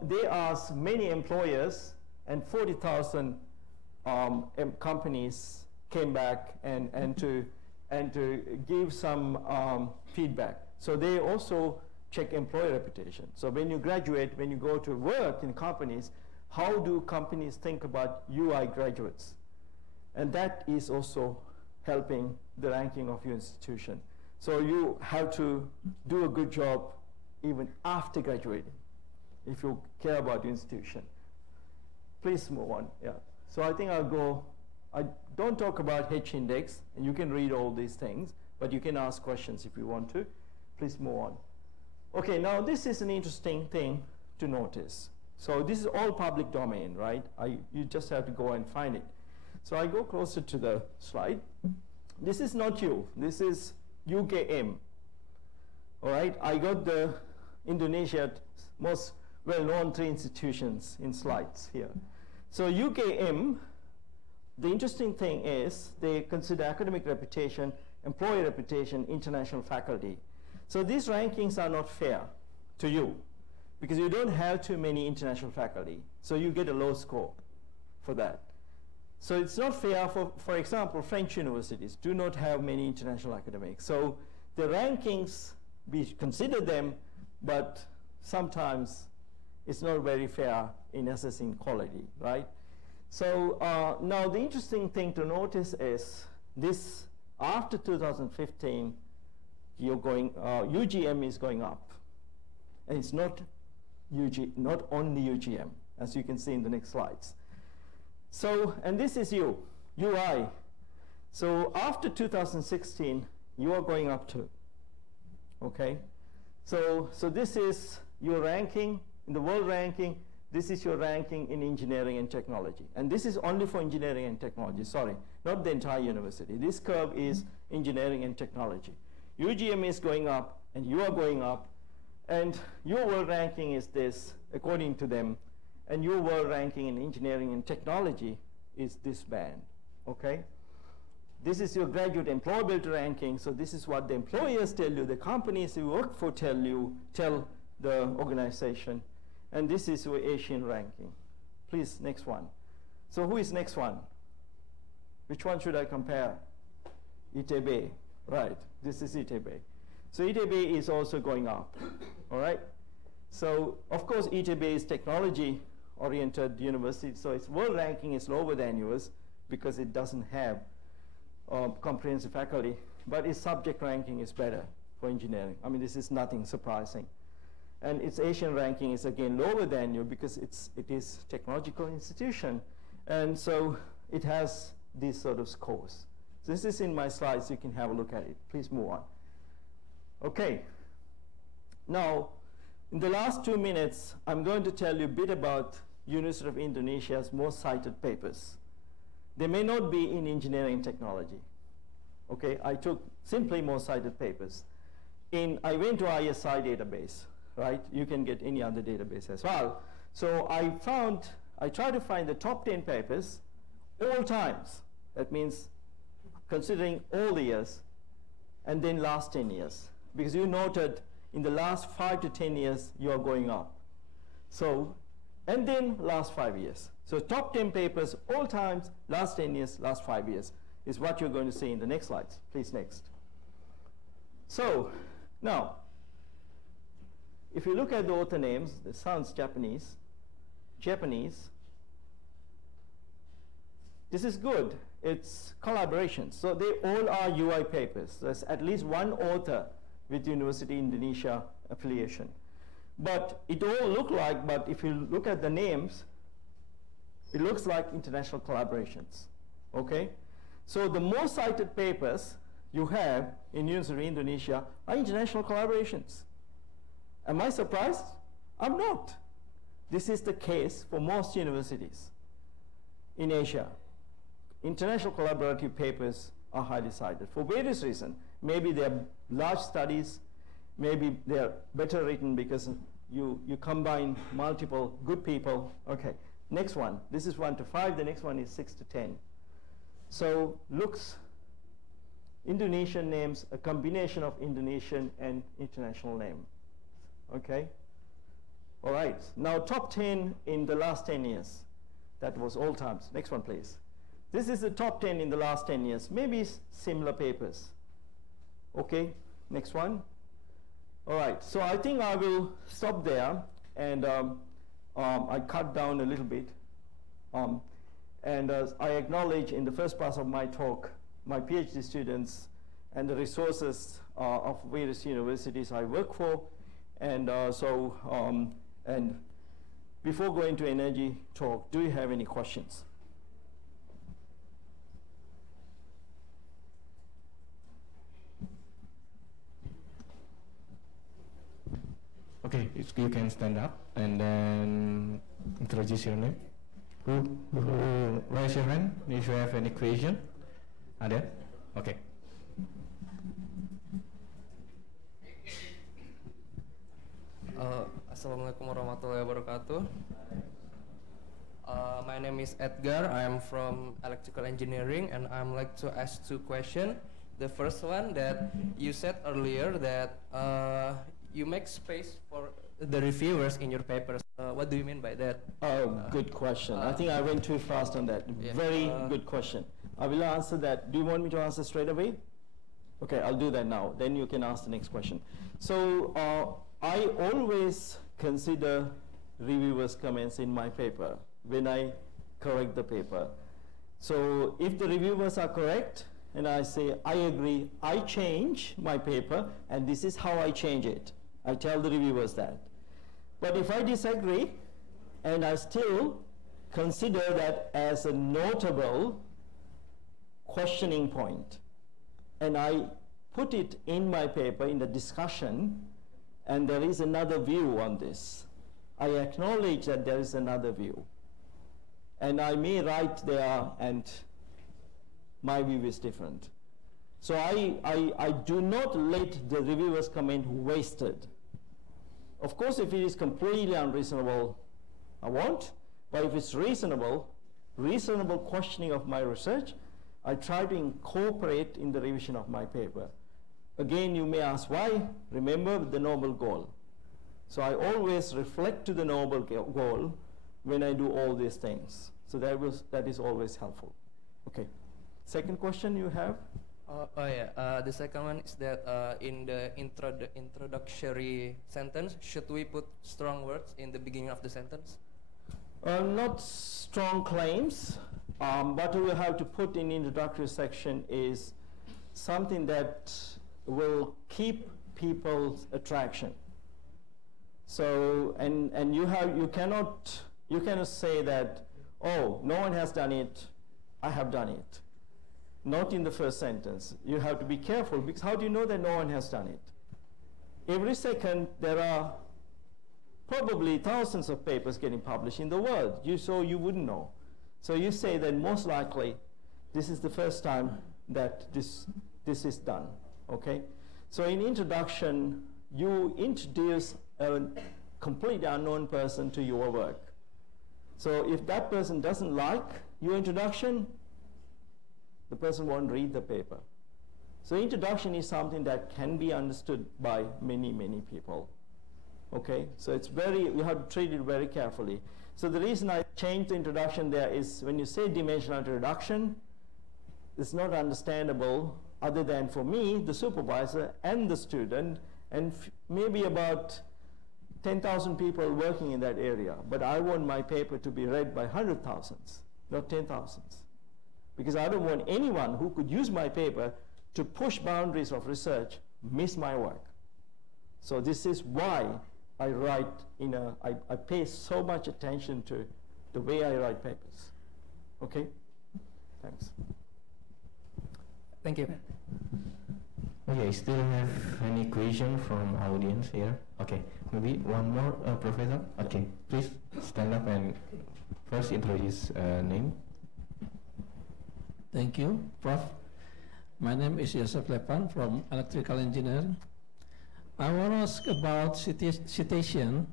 they asked many employers, and 40,000 companies came back and to give some feedback. So they also check employer reputation. So when you graduate, when you go to work in companies, how do companies think about UI graduates? And that is also helping the ranking of your institution. So you have to do a good job even after graduating, if you care about your institution. Please move on, yeah. So I think I'll go, I don't talk about H index, and you can read all these things, but you can ask questions if you want to. Please move on. Okay, now this is an interesting thing to notice. So this is all public domain, right? You just have to go and find it. So I go closer to the slide. This is not you, this is UKM. All right, I got the Indonesia most well-known 3 institutions in slides here. So UKM, the interesting thing is they consider academic reputation, employer reputation, international faculty. So these rankings are not fair to you because you don't have too many international faculty. So you get a low score for that. So it's not fair for example, French universities do not have many international academics. So the rankings, we consider them, but sometimes it's not very fair in assessing quality, right? So now the interesting thing to notice is this, after 2015, you're going, UGM is going up. And it's not only UGM, as you can see in the next slides. So, and this is UI. So after 2016, you are going up too. Okay? So this is your ranking in the world ranking. This is your ranking in engineering and technology. And this is only for engineering and technology, sorry, not the entire university. This curve is engineering and technology. UGM is going up, and you are going up, and your world ranking is this, according to them, and your world ranking in engineering and technology is this band, okay? This is your graduate employability ranking, so this is what the employers tell you, the companies you work for tell the organization, and this is your Asian ranking. Please, next one. So who is next one? Which one should I compare? ITB, right, this is ITB. So ITB is also going up, all right? So, of course, ITB is technology-oriented university, so its world ranking is lower than yours because it doesn't have comprehensive faculty, but its subject ranking is better for engineering. I mean, this is nothing surprising. And its Asian ranking is again lower than you because it is technological institution, and so it has these sort of scores. So this is in my slides, you can have a look at it. Please move on. Okay. Now, in the last 2 minutes, I'm going to tell you a bit about University of Indonesia's most cited papers. They may not be in engineering and technology. Okay, I took simply most cited papers. I went to ISI database, right? You can get any other database as well. So I tried to find the top 10 papers all times. That means considering all the years, and then last 10 years. Because you noted in the last 5 to 10 years, you are going up. So, and then last 5 years. So top 10 papers, all times, last 10 years, last 5 years, is what you're going to see in the next slides. Please, next. So, now, if you look at the author names, this sounds Japanese. This is good. It's collaborations. So they all are UI papers. There's at least one author with University Indonesia affiliation. But it all look like, but if you look at the names, it looks like international collaborations, okay? So the most cited papers you have in University Indonesia are international collaborations. Am I surprised? I'm not. This is the case for most universities in Asia. International collaborative papers are highly cited for various reasons. Maybe they're large studies, maybe they're better written because you combine multiple good people. Okay, next one. This is 1 to 5, the next one is 6 to 10. So looks, Indonesian names, a combination of Indonesian and international name. Okay? All right, now top 10 in the last 10 years. That was all times. Next one, please. This is the top 10 in the last 10 years, maybe similar papers. Okay, next one. All right, so I think I will stop there, and I cut down a little bit. I acknowledge in the first part of my talk, my PhD students and the resources of various universities I work for. And and before going to energy talk, do you have any questions? Okay, you can stand up and then introduce your name. Raise your hand if you have any question. Ada? Okay. Assalamualaikum warahmatullahi wabarakatuh. My name is Edgar. I am from electrical engineering, and I'm like to ask 2 questions. The first one, that you said earlier that you make space for the reviewers in your papers. What do you mean by that? Oh, good question. I think I went too fast on that. Yeah. Very good question. I will answer that. Do you want me to answer straight away? Okay, I'll do that now. Then you can ask the next question. So I always consider reviewers' comments in my paper when I correct the paper. So if the reviewers are correct, and I say, I agree, I change my paper, and this is how I change it. I tell the reviewers that. But if I disagree, and I still consider that as a notable questioning point, and I put it in my paper in the discussion, and there is another view on this. I acknowledge that there is another view. And I may write there, and my view is different. So I do not let the reviewer's comment wasted. Of course, if it is completely unreasonable, I won't. But if it's reasonable questioning of my research, I try to incorporate in the revision of my paper. Again, you may ask why. Remember the noble goal. So I always reflect to the noble goal when I do all these things. So that is always helpful. Okay. Second question you have? The second one is that in the introductory sentence, should we put strong words in the beginning of the sentence? Not strong claims. What we have to put in introductory section is something that will keep people's attraction. So, and you cannot say that, oh, no one has done it, I have done it. Not in the first sentence. You have to be careful, because how do you know that no one has done it? Every second there are probably thousands of papers getting published in the world, so you wouldn't know. So you say that most likely this is the first time that this is done, okay? So in introduction, you introduce a completely unknown person to your work. So if that person doesn't like your introduction, the person won't read the paper. So introduction is something that can be understood by many, many people. Okay, so you have to treat it very carefully. So the reason I changed the introduction there is when you say dimensional introduction, it's not understandable other than for me, the supervisor, and the student, and maybe about 10,000 people working in that area. But I want my paper to be read by 100,000s, not 10,000s. Because I don't want anyone who could use my paper to push boundaries of research miss my work. So this is why I write I pay so much attention to the way I write papers. Okay? Thanks. Thank you. Okay, still have any question from audience here? Okay, maybe one more, Professor? Okay, please stand up and first introduce name. Thank you, Prof. My name is Yosef Lepan from Electrical Engineering. I want to ask about citation.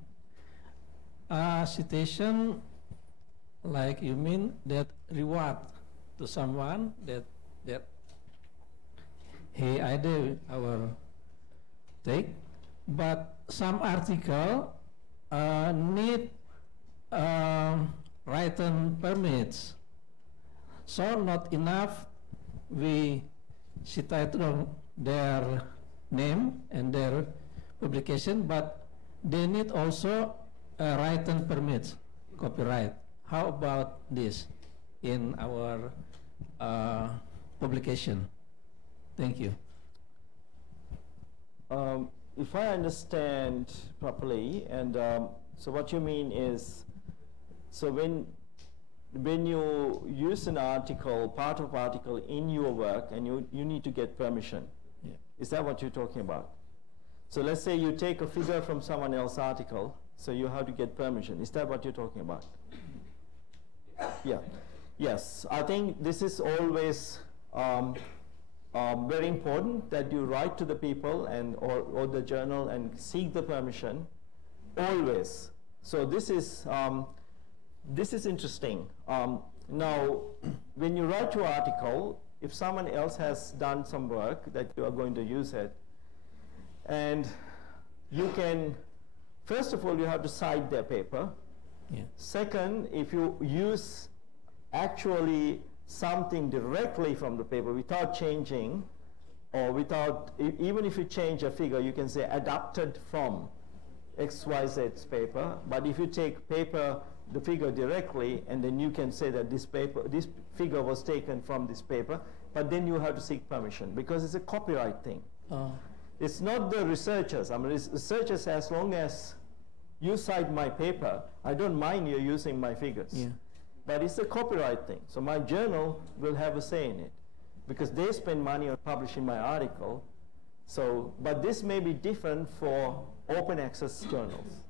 Citation, like you mean that reward to someone that he either our take, but some article need written permits. So not enough we cite their name and their publication, but they need also written permits, copyright. How about this in our publication? Thank you. If I understand properly, and so what you mean is, so when you use an article, part of article in your work, and you need to get permission. Yeah. Is that what you're talking about? So let's say you take a figure from someone else's article, so you have to get permission. Is that what you're talking about? Yeah. Yes. I think this is always very important that you write to the people and or the journal and seek the permission. Always. So this is interesting. Now, when you write your article, if someone else has done some work that you are going to use it, and you can, first of all, you have to cite their paper. Yeah. Second, if you use actually something directly from the paper without changing, or without, even if you change a figure, you can say adapted from XYZ's paper. But if you take paper, the figure directly, and then you can say that this figure was taken from this paper, but then you have to seek permission because it's a copyright thing. It's not the researchers. I mean, researchers, as long as you cite my paper, I don't mind you using my figures. Yeah. But it's a copyright thing. So my journal will have a say in it. because they spend money on publishing my article. So, but this may be different for open access journals.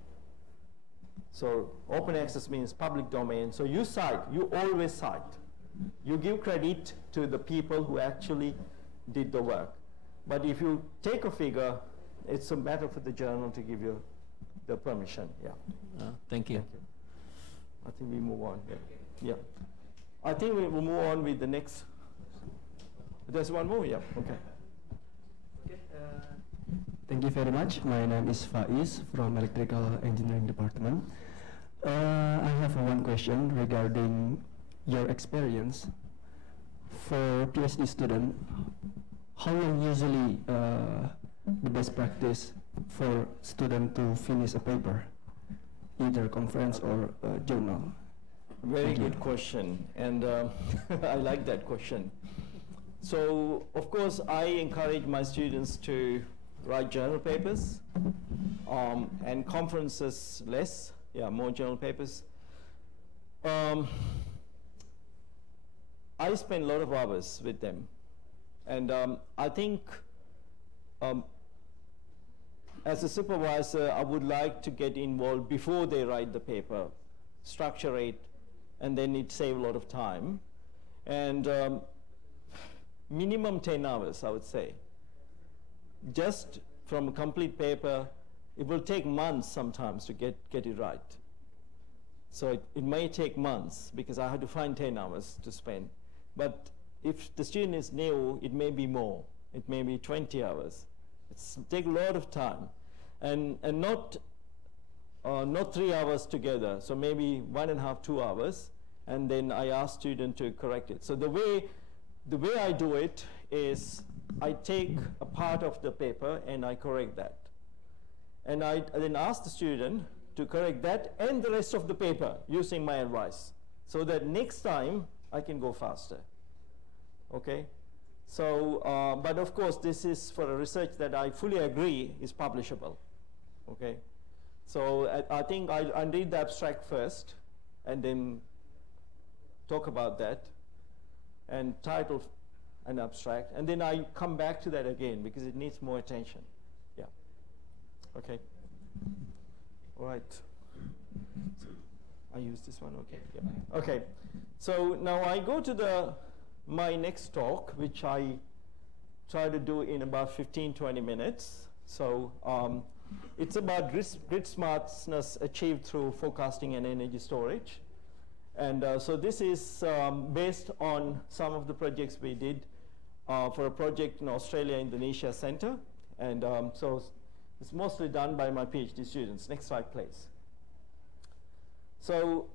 So open access means public domain. So you cite, you always cite. You give credit to the people who actually did the work. But if you take a figure, it's a matter for the journal to give you the permission. Yeah. Thank you. Thank you. I think we move on. Yeah. Yeah. I think we will move on with the next. There's one more. Yeah. Okay. Thank you very much. My name is Faiz from Electrical Engineering Department. I have one question regarding your experience. For PhD student, how long usually the best practice for student to finish a paper, either conference or journal? Very good question, and I like that question. So, of course, I encourage my students to write journal papers, and conferences less, yeah, more journal papers. I spend a lot of hours with them, and I think as a supervisor, I would like to get involved before they write the paper, structure it, and then it saves a lot of time. And minimum 10 hours, I would say. Just from a complete paper, it will take months sometimes to get it right. So it may take months because I have to find 10 hours to spend. But if the student is new, it may be more. It may be 20 hours. It's take a lot of time. And not 3 hours together. So maybe 1.5, 2 hours. And then I ask student to correct it. So the way I do it is I take a part of the paper and I correct that. And I then ask the student to correct that and the rest of the paper using my advice, so that next time I can go faster. Okay? So, but of course, this is for a research that I fully agree is publishable. Okay? So I think I'll read the abstract first and then talk about that and title an abstract, and then I come back to that again because it needs more attention. Yeah. Okay. All right. So I use this one. Okay. Yeah. Okay. So now I go to my next talk, which I try to do in about 15-20 minutes. So it's about grid smartness achieved through forecasting and energy storage. And so this is based on some of the projects we did for a project in Australia, Indonesia Center. And so it's mostly done by my PhD students. Next slide, please. So,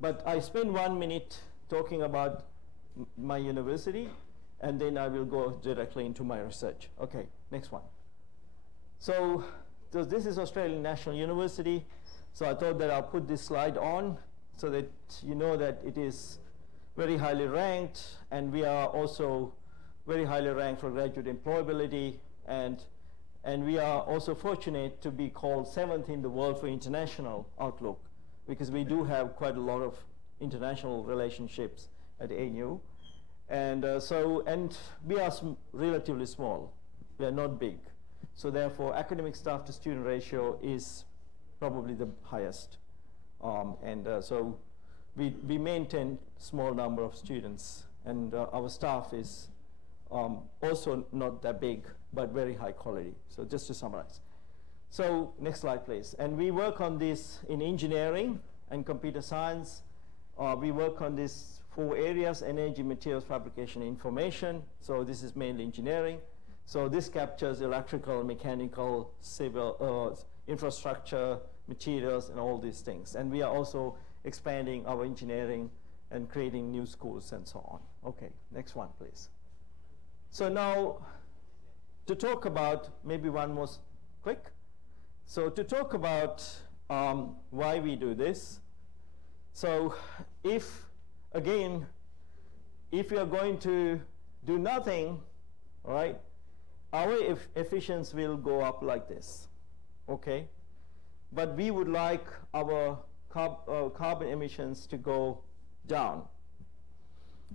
but I spend 1 minute talking about my university, and then I will go directly into my research. Okay, next one. So this is Australian National University. So I thought that I'll put this slide on so that you know that it is very highly ranked, and we are also very highly ranked for graduate employability, and we are also fortunate to be called 7th in the world for international outlook, because we do have quite a lot of international relationships at ANU. And and we are relatively small. We are not big. So therefore, academic staff to student ratio is probably the highest. So we maintain small number of students, and our staff is also not that big, but very high quality. So just to summarize. So next slide, please. And we work on this in engineering and computer science. We work on these 4 areas: energy, materials, fabrication, information. So this is mainly engineering. So this captures electrical, mechanical, civil, infrastructure, materials, and all these things. And we are also expanding our engineering and creating new schools and so on. Okay, next one, please. So now, to talk about, maybe one more quick. So to talk about why we do this. So if you are going to do nothing, all right, our efficiency will go up like this, okay? But we would like our carbon emissions to go down.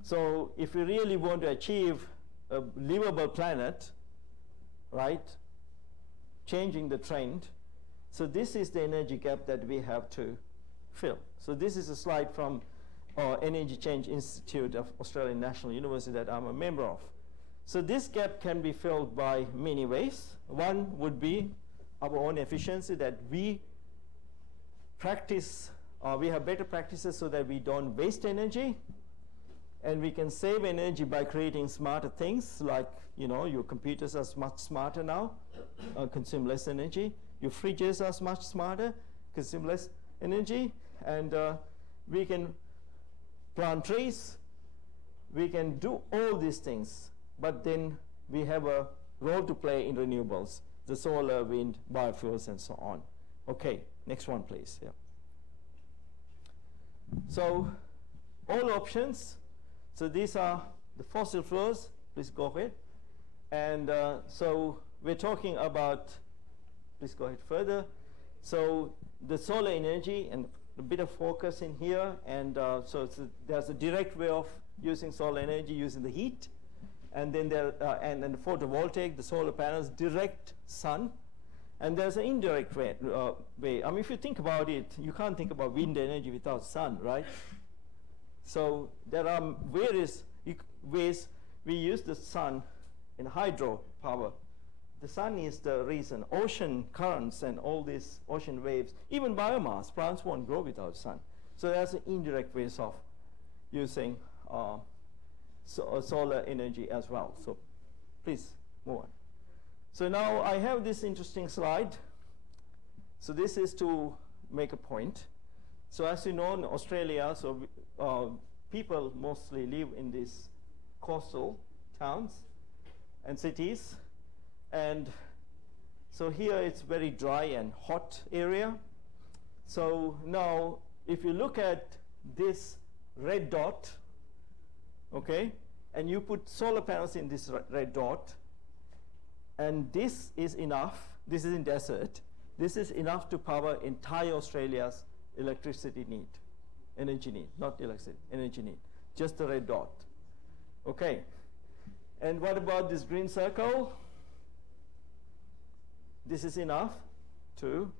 So if we really want to achieve a livable planet, right, changing the trend, so this is the energy gap that we have to fill. So this is a slide from Energy Change Institute of Australian National University that I'm a member of. So this gap can be filled by many ways. One would be our own efficiency, that we practice, we have better practices so that we don't waste energy, and we can save energy by creating smarter things, like, you know, your computers are much smarter now, consume less energy. Your fridges are much smarter, consume less energy, and we can plant trees, we can do all these things, but then we have a role to play in renewables, the solar, wind, biofuels, and so on. Okay, next one, please. Yeah. So all options, so these are the fossil fuels, please go ahead. And so we're talking about, please go ahead further. So the solar energy, and a bit of focus in here, and so there's a direct way of using solar energy, using the heat, and then there and the photovoltaic, the solar panels, direct sun, and there's an indirect way. I mean, if you think about it, you can't think about wind energy without sun, right? So there are various ways we use the sun in hydro power. The sun is the reason. Ocean currents and all these ocean waves, even biomass, plants won't grow without sun. So there's an indirect ways of using solar energy as well. So please move on. So now I have this interesting slide. So this is to make a point. So as you know, in Australia, so people mostly live in these coastal towns and cities. And so here it's very dry and hot area. So now if you look at this red dot, okay, and you put solar panels in this red dot, and this is enough, this is in desert, this is enough to power entire Australia's electricity need, energy need, not electricity, energy need, just the red dot. Okay, and what about this green circle? This is enough to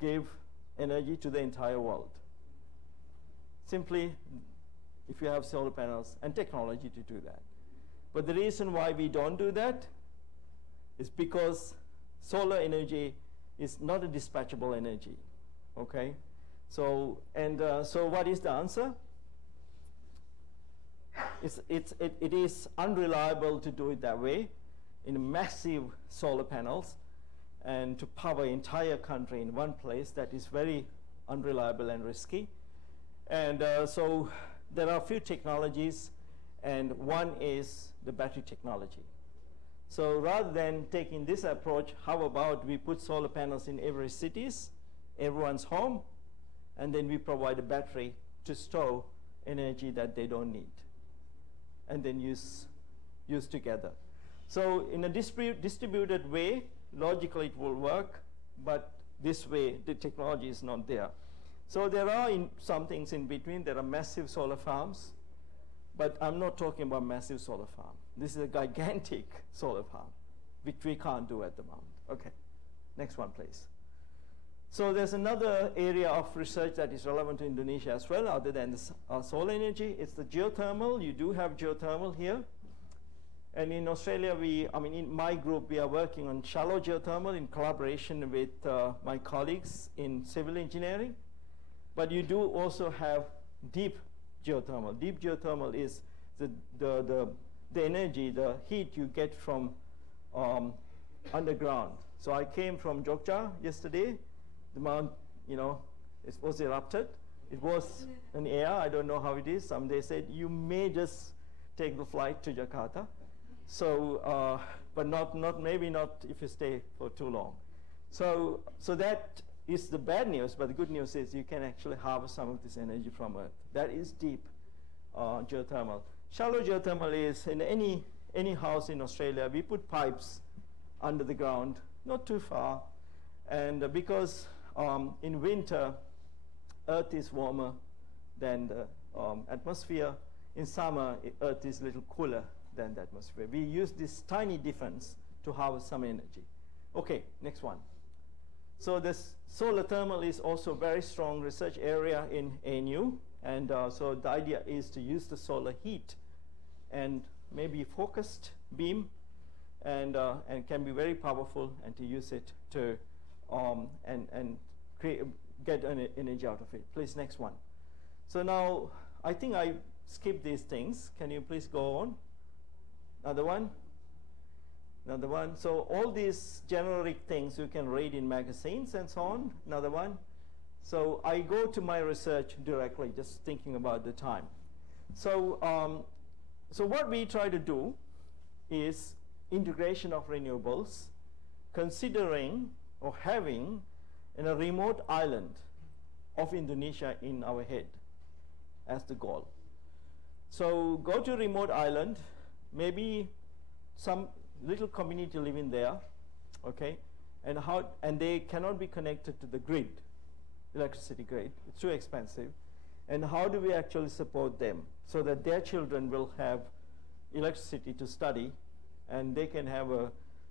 give energy to the entire world. Simply, if you have solar panels and technology to do that. But the reason why we don't do that is because solar energy is not a dispatchable energy, okay? So, and so what is the answer? It is unreliable to do it that way in massive solar panels and to power entire country in one place. That is very unreliable and risky. And so there are a few technologies, and one is the battery technology. So rather than taking this approach, how about we put solar panels in every cities, everyone's home, and then we provide a battery to store energy that they don't need, and then use together. So in a distributed way, logically it will work, but this way the technology is not there. So there are some things in between. There are massive solar farms, but I'm not talking about massive solar farm. This is a gigantic solar farm, which we can't do at the moment. Okay, next one, please. So there's another area of research that is relevant to Indonesia as well, other than the solar energy. It's the geothermal. You do have geothermal here. And in Australia, in my group, we are working on shallow geothermal in collaboration with my colleagues in civil engineering. But you do also have deep geothermal. Deep geothermal is the energy, the heat you get from underground. So I came from Jogja yesterday. The mount, it was erupted. It was in air. I don't know how it is. They said you may just take the flight to Jakarta. So, but maybe not if you stay for too long. So that is the bad news, but the good news is you can actually harvest some of this energy from Earth. That is deep geothermal. Shallow geothermal is in any house in Australia. We put pipes under the ground, not too far, and because in winter, Earth is warmer than the atmosphere. in summer, Earth is a little cooler than the atmosphere. We use this tiny difference to harvest some energy. Okay, next one. So this solar thermal is also a very strong research area in ANU. And so the idea is to use the solar heat and maybe focused beam and can be very powerful, and to use it to and get energy out of it. Please, next one. So now I think I skipped these things. Can you please go on? Another one. Another one. So all these generic things you can read in magazines and so on. Another one. So I go to my research directly, just thinking about the time. So so what we try to do is integration of renewables, considering or having in a remote island of Indonesia in our head as the goal. So go to a remote island, maybe some little community living there, okay, and they cannot be connected to the grid, electricity grid. It's too expensive. And how do we actually support them so that their children will have electricity to study, and they can have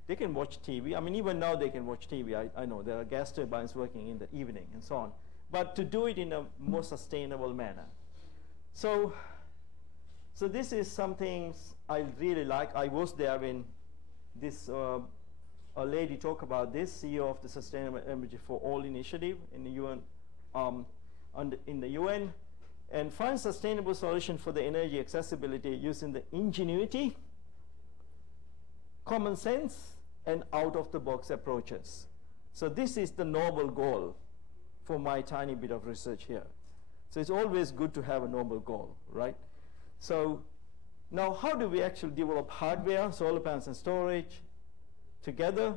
they can watch TV. I mean, even now they can watch TV. I know there are gas turbines working in the evening and so on. But to do it in a more sustainable manner. So this is something I really like. I was there when this a lady talked about this, CEO of the Sustainable Energy for All initiative in the UN, in the UN, and find sustainable solution for the energy accessibility using the ingenuity, common sense, and out-of-the-box approaches. So this is the noble goal for my tiny bit of research here. So it's always good to have a noble goal, right? So now how do we actually develop hardware, solar panels and storage together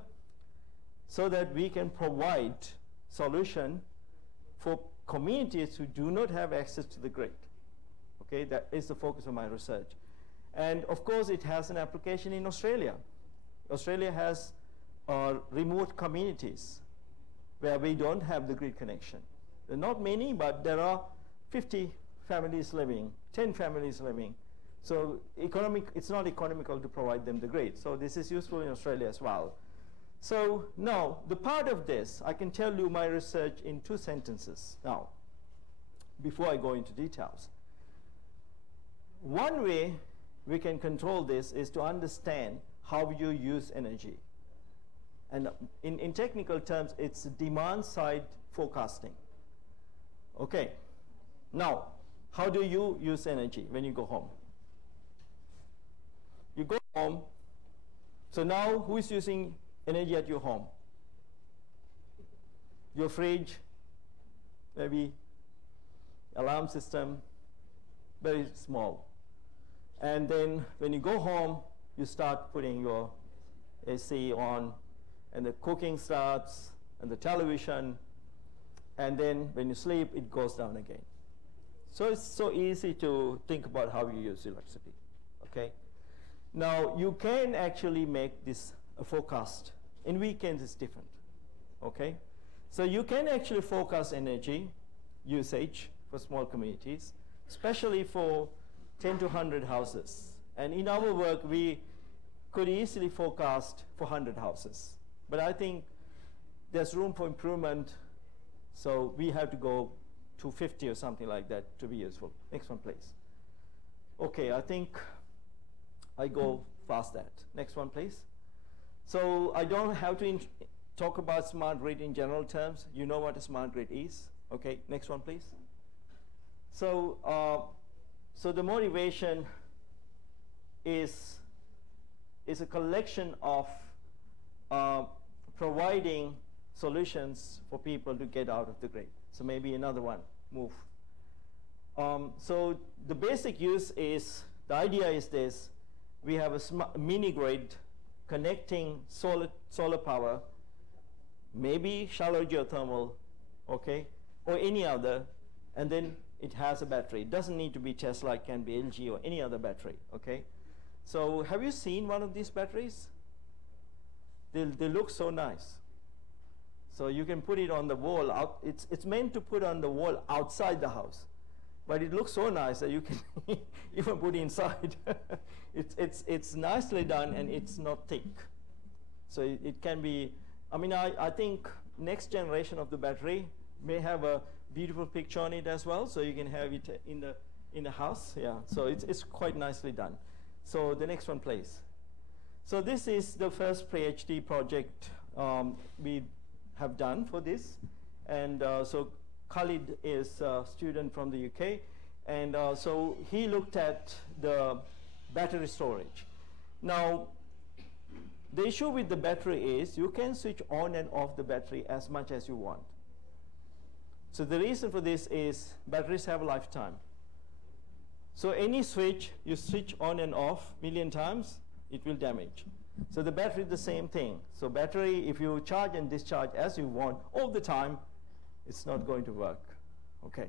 so that we can provide solution for communities who do not have access to the grid? Okay, that is the focus of my research. And of course it has an application in Australia. Australia has remote communities where we don't have the grid connection. There are not many, but there are 50 families living, 10 families living. So it's not economical to provide them the grid. So this is useful in Australia as well. So now, the part of this, I can tell you my research in 2 sentences now, before I go into details. One way we can control this is to understand how you use energy. And in technical terms, it's demand side forecasting. Okay, now, how do you use energy when you go home? You go home, so now who is using energy at your home? Your fridge, maybe alarm system, very small. And then when you go home, you start putting your AC on, and the cooking starts, and the television, and then when you sleep, it goes down again. So it's so easy to think about how you use electricity, okay? Now, you can actually make this a forecast. In weekends, it's different, okay? So you can actually forecast energy usage for small communities, especially for 10 to 100 houses. And in our work, we could easily forecast for 100 houses. But I think there's room for improvement, so we have to go to 50 or something like that to be useful. Next one, please. Okay, I think I go past that. Next one, please. So I don't have to talk about smart grid in general terms. You know what a smart grid is. Okay, next one, please. So, so the motivation is a collection of providing solutions for people to get out of the grid. So maybe another one, move. So the basic use is, the idea is this: we have a mini grid connecting solar power, maybe shallow geothermal, okay, or any other, and then it has a battery. It doesn't need to be Tesla, it can be LG or any other battery, okay? So have you seen one of these batteries? They look so nice. So you can put it on the wall. It's meant to put on the wall outside the house. but it looks so nice that you can even put inside. It's nicely done, and it's not thick. So it can be, I mean, I think next generation of the battery may have a beautiful picture on it as well, so you can have it in the house. Yeah, so it's quite nicely done. So the next one, please. So this is the first PhD project we have done for this, and so Khalid is a student from the UK, and so he looked at the battery storage. Now, the issue with the battery is you can switch on and off the battery as much as you want. So the reason for this is batteries have a lifetime. So any switch, you switch on and off a million times, it will damage. So the battery is the same thing. So battery, if you charge and discharge as you want all the time, it's not going to work. Okay.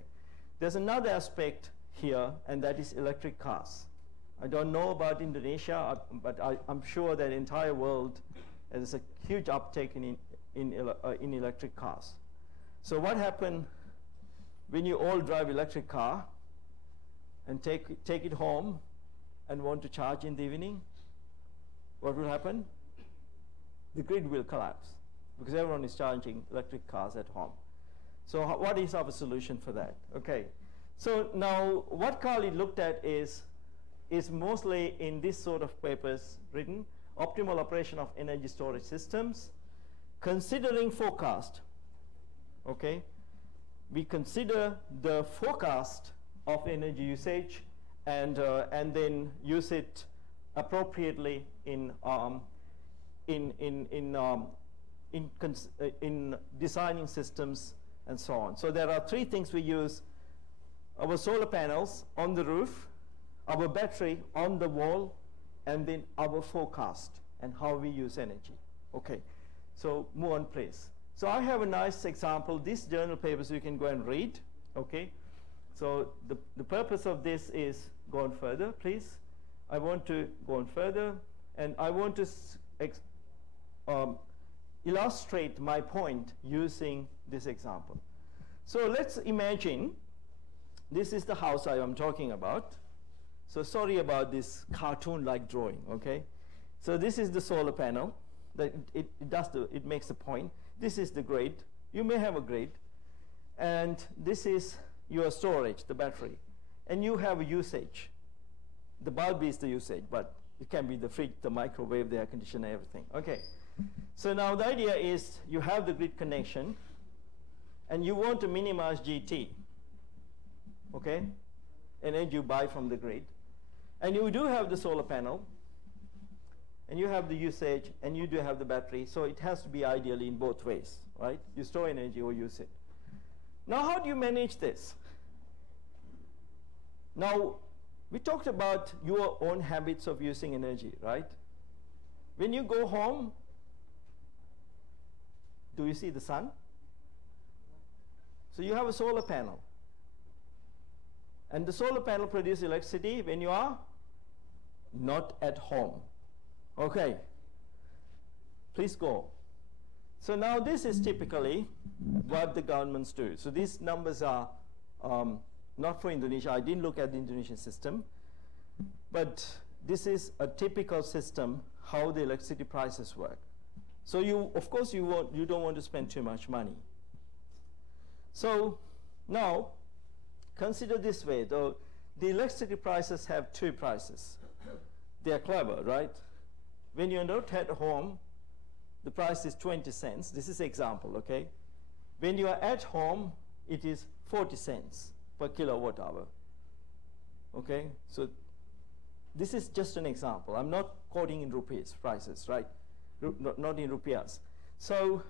There's another aspect here, and that is electric cars. I don't know about Indonesia, but I'm sure that the entire world there's a huge uptake in electric cars. So what happens when you all drive electric car and take it home and want to charge in the evening? What will happen? The grid will collapse because everyone is charging electric cars at home. So what is our solution for that? Okay. So now what Khalid looked at is mostly in this sort of papers written, optimal operation of energy storage systems, considering forecast. Okay. We consider the forecast of energy usage and then use it appropriately in designing systems and so on. So there are three things we use: our solar panels on the roof, our battery on the wall, and then our forecast and how we use energy. Okay, so move on, please. So I have a nice example. These journal papers you can go and read. Okay, so the purpose of this is go on further, please. I want to go on further, and I want to illustrate my point using this example. So let's imagine this is the house I am talking about. So sorry about this cartoon-like drawing, okay? So this is the solar panel. It makes a point. This is the grid. You may have a grid. And this is your storage, the battery. And you have a usage. The bulb is the usage, but it can be the fridge, the microwave, the air conditioner, everything. Okay. So now the idea is you have the grid connection, and you want to minimize GT, okay? Energy you buy from the grid. And you do have the solar panel, and you have the usage, and you do have the battery, so it has to be ideally in both ways, right? You store energy or use it. Now, how do you manage this? Now, we talked about your own habits of using energy, right? When you go home, do you see the sun? So you have a solar panel. And the solar panel produces electricity when you are not at home. Okay. Please go. So now this is typically what the governments do. So these numbers are not for Indonesia. I didn't look at the Indonesian system. But this is a typical system, how the electricity prices work. So you, of course, you don't want to spend too much money. So now, consider this way, though the electricity prices have two prices. They are clever, right? When you're not at home, the price is 20 cents. This is example, okay? When you are at home, it is 40 cents per kilowatt hour. Okay? So this is just an example. I'm not quoting in rupees prices, right? Not in rupiahs. So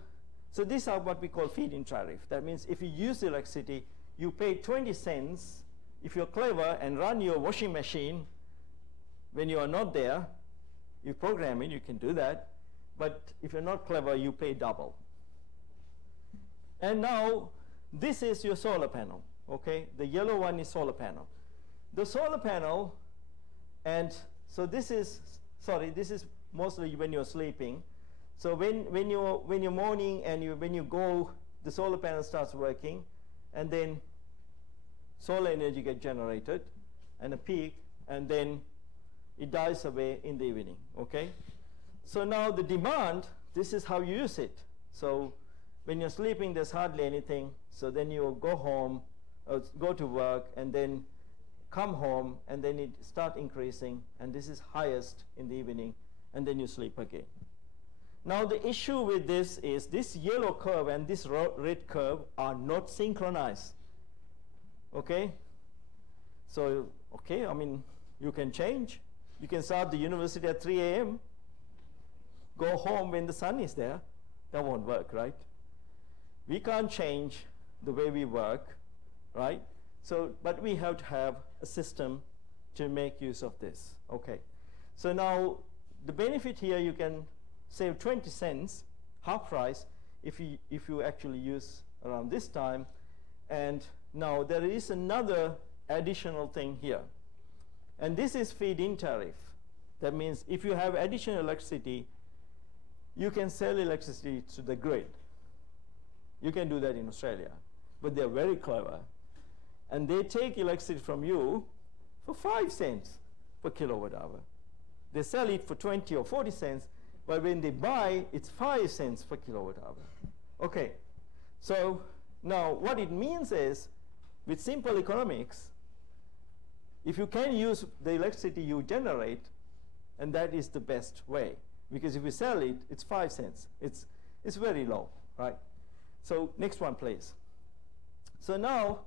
these are what we call feed-in tariff. That means if you use electricity, you pay 20 cents. If you're clever and run your washing machine when you are not there, you program it, you can do that. But if you're not clever, you pay double. And now, this is your solar panel, okay? The yellow one is solar panel. The solar panel, and so this is mostly when you're sleeping. So when you're morning and when you go, the solar panel starts working, and then solar energy gets generated, and a peak, and then it dies away in the evening, okay? So now the demand, this is how you use it. So when you're sleeping, there's hardly anything, so then you go home, go to work, and then come home, and then it start increasing, and this is highest in the evening, and then you sleep again. Now the issue with this is this yellow curve and this red curve are not synchronized, okay? So, okay, I mean, you can change. You can start the university at 3 a.m., go home when the sun is there. That won't work, right? We can't change the way we work, right? So, but we have to have a system to make use of this, okay? So now, the benefit here, you can save 20 cents, half price, if you actually use around this time. And now there is another additional thing here. And this is feed-in tariff. That means if you have additional electricity, you can sell electricity to the grid. You can do that in Australia. But they're very clever. And they take electricity from you for 5 cents per kilowatt hour. They sell it for 20 or 40 cents, but when they buy, it's 5 cents per kilowatt hour. Okay, so now what it means is, with simple economics, if you can use the electricity you generate, and that is the best way, because if you sell it, it's 5 cents. It's very low, right? So next one, please. So now,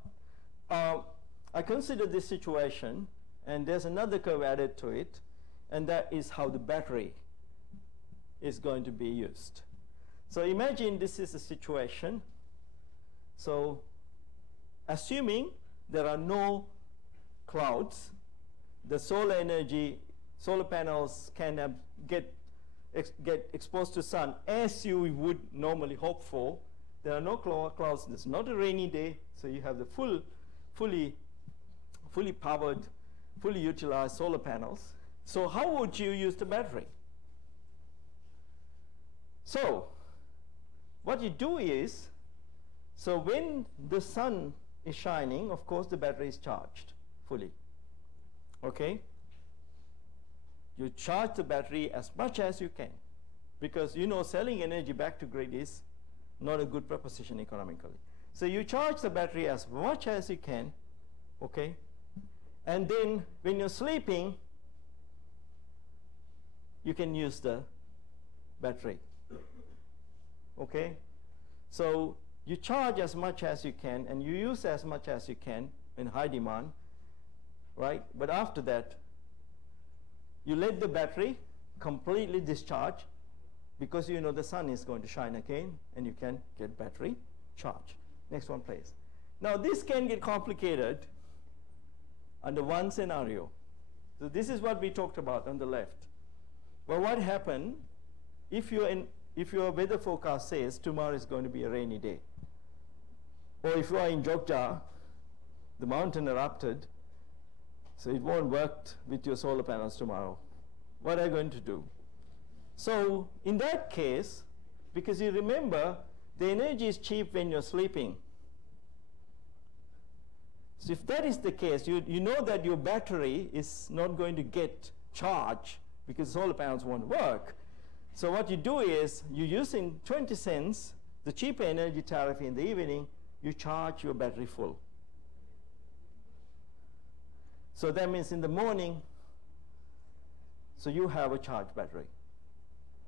I consider this situation, and there's another curve added to it, and that is how the battery is going to be used. So imagine this is a situation. So assuming there are no clouds, the solar energy, solar panels can get exposed to sun as you would normally hope for. There are no clouds, it's not a rainy day, so you have the fully powered, fully utilized solar panels. So how would you use the battery? So what you do is, so when the sun is shining, of course the battery is charged fully, okay? You charge the battery as much as you can, because you know selling energy back to grid is not a good proposition economically. So you charge the battery as much as you can, okay? And then when you're sleeping, you can use the battery, okay? So you charge as much as you can, and you use as much as you can in high demand, right? But after that, you let the battery completely discharge, because you know the sun is going to shine again, and you can get battery charge. Next one, please. Now this can get complicated under one scenario. So this is what we talked about on the left. Well, what happened if your weather forecast says tomorrow is going to be a rainy day? Or if you are in Jogja, the mountain erupted, so it won't work with your solar panels tomorrow. What are you going to do? So in that case, because you remember, the energy is cheap when you're sleeping. So if that is the case, you know that your battery is not going to get charged because solar panels won't work. So what you do is, you're using 20 cents, the cheaper energy tariff in the evening, you charge your battery full. So that means in the morning, so you have a charged battery,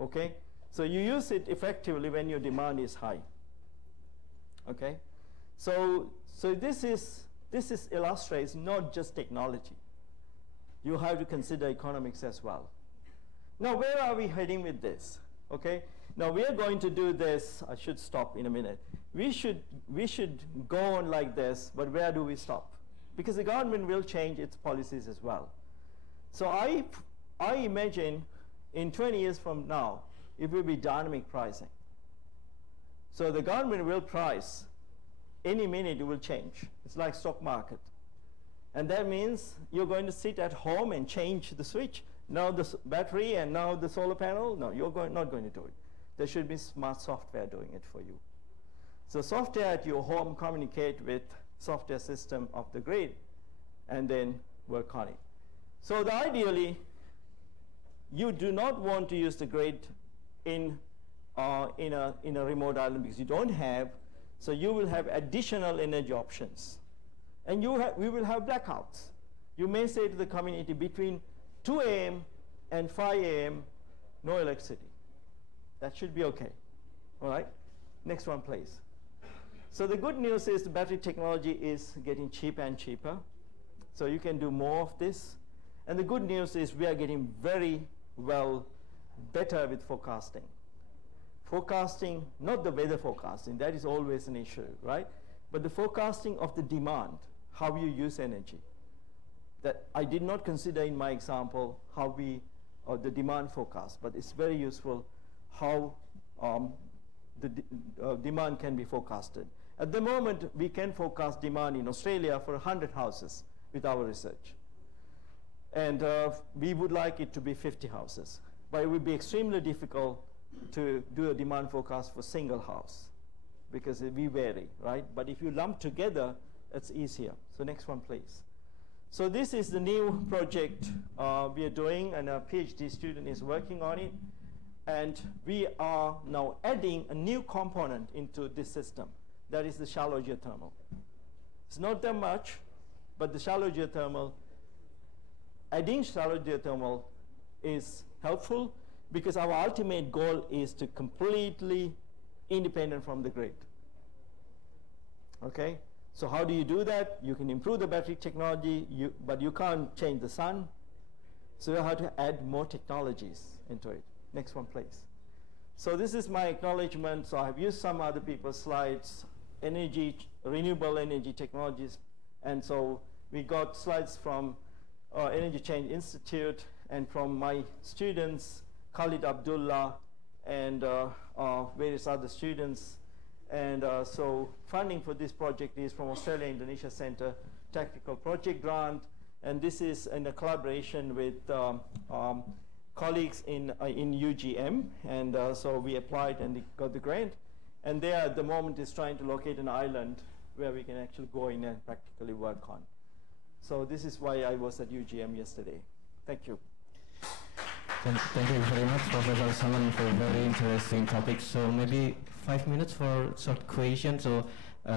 okay? So you use it effectively when your demand is high, okay? So this illustrates not just technology. You have to consider economics as well. Now, where are we heading with this? Okay. Now we are going to do this. I should stop in a minute. We should go on like this, but where do we stop? Because the government will change its policies as well. So I imagine in 20 years from now, it will be dynamic pricing. So the government will price. Any minute it will change. It's like stock market. And that means you're going to sit at home and change the switch. Now the battery and now the solar panel. No, you're not going to do it. There should be smart software doing it for you. So software at your home communicate with software system of the grid and then work on it. So ideally, you do not want to use the grid in a remote island because you don't have, so you will have additional energy options. And we will have blackouts. You may say to the community, between 2 a.m. and 5 a.m., no electricity. That should be okay. All right? Next one, please. So the good news is the battery technology is getting cheaper and cheaper. So you can do more of this. And the good news is we are getting very better with forecasting. Forecasting, not the weather forecasting, that is always an issue, right? But the forecasting of the demand, how you use energy. That I did not consider in my example how the demand forecast, but it's very useful how the demand can be forecasted. At the moment, we can forecast demand in Australia for 100 houses with our research. And we would like it to be 50 houses. But it would be extremely difficult to do a demand forecast for single house because we vary, right? But if you lump together, it's easier. So next one, please. So this is the new project we are doing, and a PhD student is working on it. And we are now adding a new component into this system. That is the shallow geothermal. It's not that much, but the shallow geothermal, adding shallow geothermal is helpful because our ultimate goal is to completely independent from the grid. Okay? So how do you do that? You can improve the battery technology, but you can't change the sun. So you have to add more technologies into it. Next one, please. So this is my acknowledgement. So I've used some other people's slides, renewable energy technologies. And so we got slides from Energy Change Institute and from my students, Khalid Abdullah, and various other students. And so funding for this project is from Australia-Indonesia Center Tactical Project Grant. And this is in a collaboration with colleagues in UGM. And so we applied and got the grant. And there at the moment is trying to locate an island where we can actually go in and practically work on. So this is why I was at UGM yesterday. Thank you. Thank you very much, Professor Saman, for a very interesting topic. So maybe 5 minutes for short question. So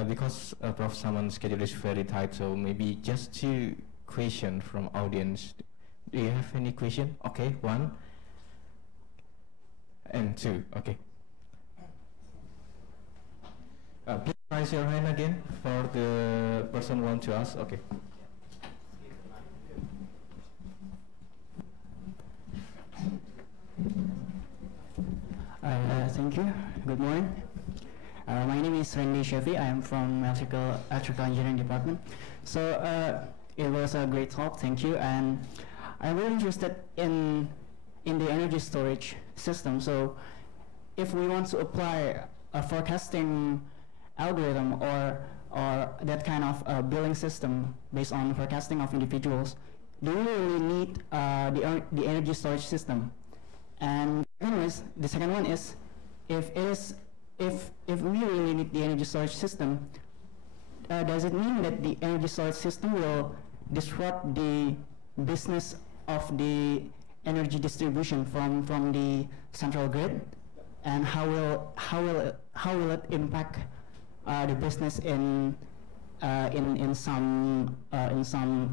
because Prof. Saman's schedule is very tight, so maybe just 2 questions from audience. Do you have any question? Okay, 1 and 2. Okay. Please raise your hand again for the person who wants to ask. Okay. Thank you. Good morning. My name is Randy Shafi. I am from Electrical Engineering Department. So it was a great talk. Thank you. And I'm really interested in the energy storage system. So if we want to apply a forecasting algorithm or that kind of billing system based on forecasting of individuals, do we really need the energy storage system? And anyways, the second one is, if we really need the energy storage system, does it mean that the energy storage system will disrupt the business of the energy distribution from the central grid? And how will it impact the business in some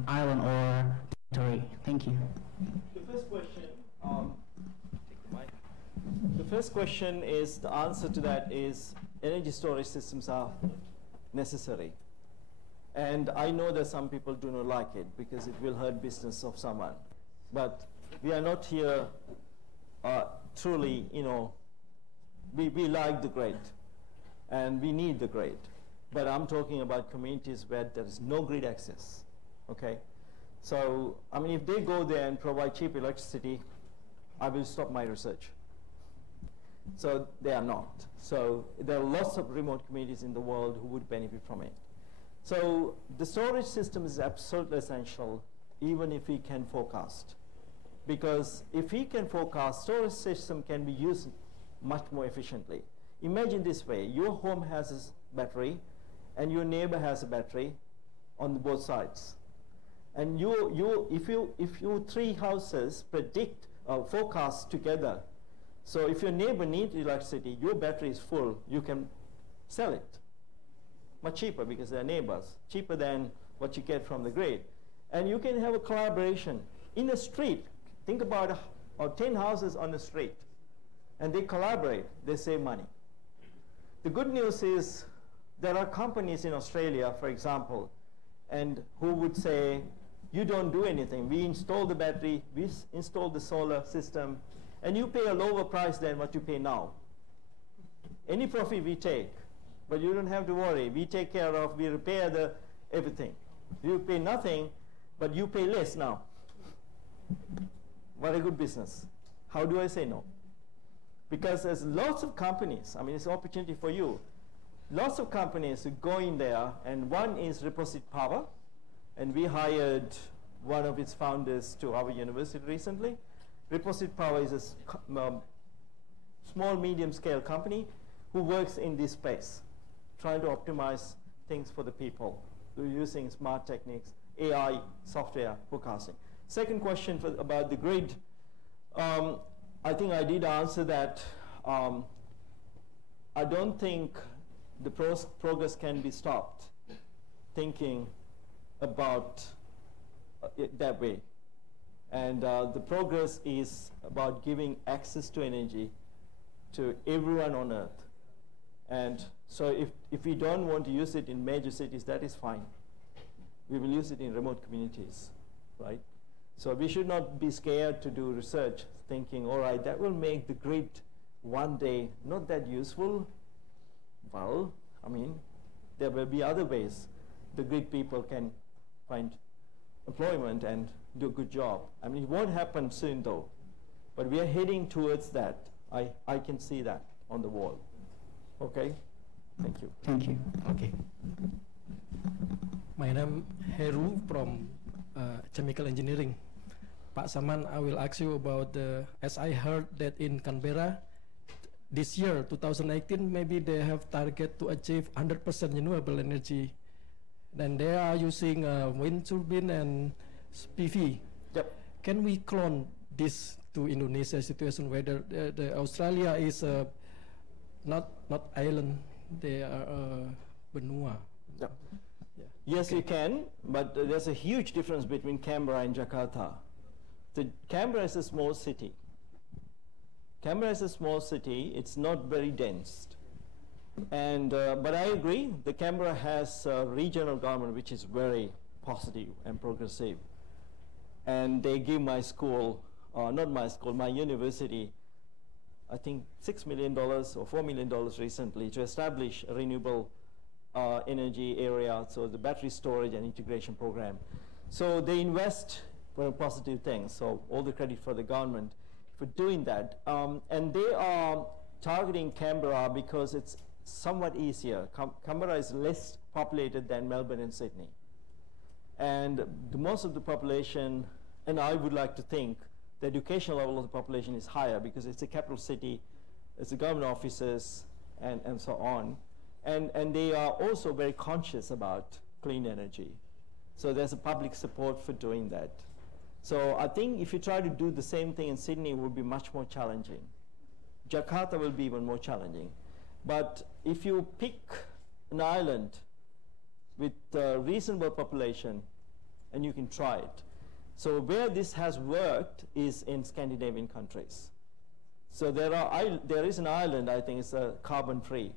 island or territory? Thank you. The first question. The first question is, the answer to that is energy storage systems are necessary. And I know that some people do not like it because it will hurt business of someone. But we are not here truly, we like the grid and we need the grid. But I'm talking about communities where there is no grid access, okay? So, I mean, if they go there and provide cheap electricity, I will stop my research. So they are not. So there are lots of remote communities in the world who would benefit from it. So the storage system is absolutely essential, even if we can forecast. Because if we can forecast, storage system can be used much more efficiently. Imagine this way, your home has a battery, and your neighbor has a battery on both sides. And if you three houses predict forecast together, so if your neighbor needs electricity, your battery is full, you can sell it much cheaper because they're neighbors, cheaper than what you get from the grid. And you can have a collaboration in a street. Think about 10 houses on the street, and they collaborate, they save money. The good news is there are companies in Australia, for example, and who would say, you don't do anything. We install the battery, we install the solar system, and you pay a lower price than what you pay now. Any profit we take, but you don't have to worry. We take care of, we repair everything. You pay nothing, but you pay less now. What a good business. How do I say no? Because there's lots of companies, I mean, it's an opportunity for you. Lots of companies who go in there, and one is Reposit Power, and we hired one of its founders to our university recently. Reposit Power is a small, medium-scale company who works in this space, trying to optimize things for the people. We're using smart techniques, AI, software, forecasting. Second question about the grid. I think I did answer that. I don't think the progress can be stopped thinking about it that way. And the progress is about giving access to energy to everyone on Earth. And so if we don't want to use it in major cities, that is fine. We will use it in remote communities, right? So we should not be scared to do research, thinking, all right, that will make the grid one day not that useful. Well, I mean, there will be other ways the grid people can find employment and do a good job. I mean, it won't happen soon though, but we are heading towards that. I can see that on the wall. Okay, thank you. Thank you. Okay. My name Heru from chemical engineering. Pak Saman, I will ask you about as I heard that in Canberra, this year, 2018, maybe they have target to achieve 100% renewable energy. Then they are using wind turbine and PV. Yep. Can we clone this to Indonesia situation, whether the Australia is not island, they are benua? Yep. Yeah. Yes, Okay. you can, but there's a huge difference between Canberra and Jakarta. Canberra is a small city. Canberra is a small city. It's not very dense. And, but I agree, the Canberra has a regional government which is very positive and progressive. And they give my school, not my school, my university, I think $6 million or $4 million recently to establish a renewable energy area, so the battery storage and integration program. So they invest for positive things, so all the credit for the government for doing that. And they are targeting Canberra because it's somewhat easier. Canberra is less populated than Melbourne and Sydney. And most of the population, and I would like to think, the educational level of the population is higher because it's a capital city, it's the government offices, and so on. And they are also very conscious about clean energy. So there's a public support for doing that. So I think if you try to do the same thing in Sydney, it will be much more challenging. Jakarta will be even more challenging. But if you pick an island with a reasonable population, and you can try it. So where this has worked is in Scandinavian countries. So there is an island, I think it's carbon-free,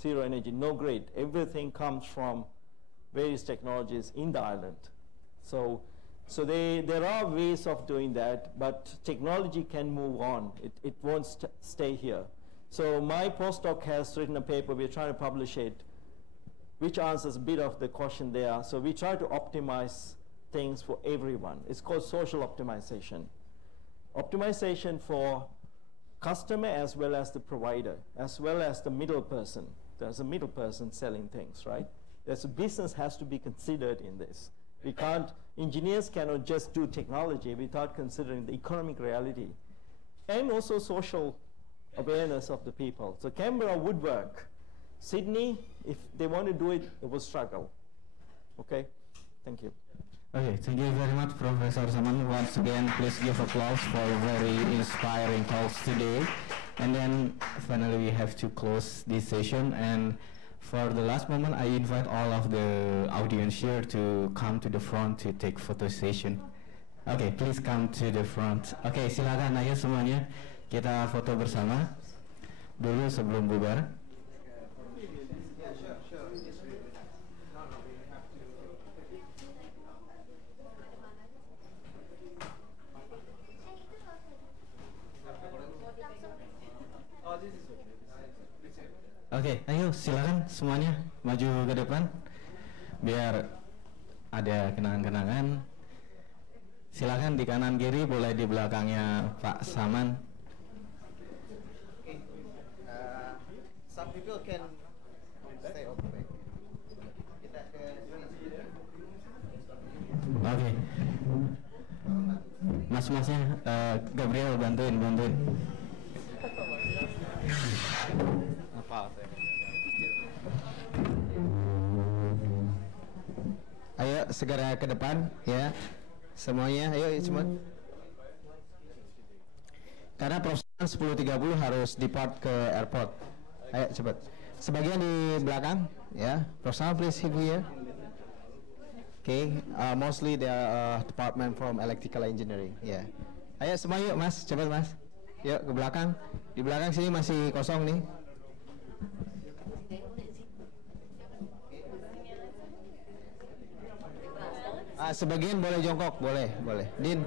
zero energy, no grid. Everything comes from various technologies in the island. So there are ways of doing that, but technology can move on. It won't stay here. So my postdoc has written a paper, we're trying to publish it, which answers a bit of the question there. So we try to optimize things for everyone. It's called social optimization. Optimization for customer as well as the provider, as well as the middle person. There's a middle person selling things, right? There's a business has to be considered in this. We can't, engineers cannot just do technology without considering the economic reality and also social awareness of the people. So Canberra would work. Sydney, If they want to do it, it will struggle. Okay, thank you. Okay, thank you very much, Professor Saman. Once again, please give applause for very inspiring talks today. And then finally, we have to close this session. And for the last moment, I invite all of the audience here to come to the front to take photo session. Okay, please come to the front. Okay, silakan ayo semuanya kita foto bersama dulu sebelum bubar. Oke, ayo silakan semuanya maju ke depan biar ada kenangan-kenangan. Silakan di kanan kiri, boleh di belakangnya Pak Saman. Some people can stay over back. Oke. Mas-masnya Gabriel bantuin. Ayo segera ke depan ya. Semuanya ayo semua. Karena Prof 10.30 harus depart ke airport. Ayo cepat. Sebagian di belakang ya. Prof please here. Okay, mostly the department from electrical engineering. Ya. Yeah. Ayo semua yuk Mas, cepat Mas. Yuk ke belakang. Di belakang sini masih kosong nih. Sebagian boleh jongkok, boleh. Din,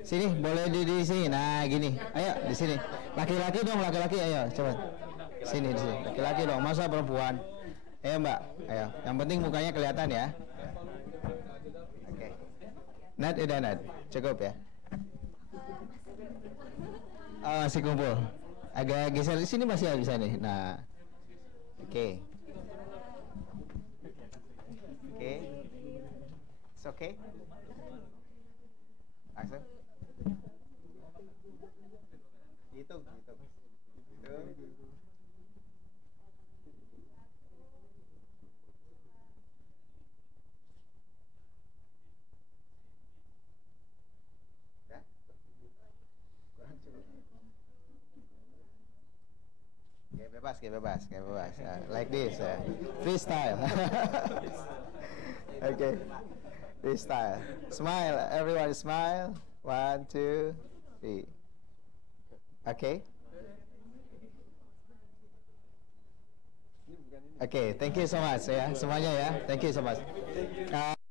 sini, boleh di sini. Nah, gini. Ayo di sini. Laki-laki dong, laki-laki. Ayo, cepat. Sini, di sini. Laki-laki dong, masa perempuan? Ayo Mbak, ayo. Yang penting mukanya kelihatan ya. Oke. Nat, udah Nat. Cukup ya. Masih kumpul. Agak geser di sini masih bisa nih. Nah, oke. Oke. It's okay. Langsung. Hitung. Kayak bebas. Like this, freestyle. Okay. Freestyle. Smile, everyone smile. 1, 2, 3. Okay. Okay, thank you so much ya semuanya ya. Thank you so much.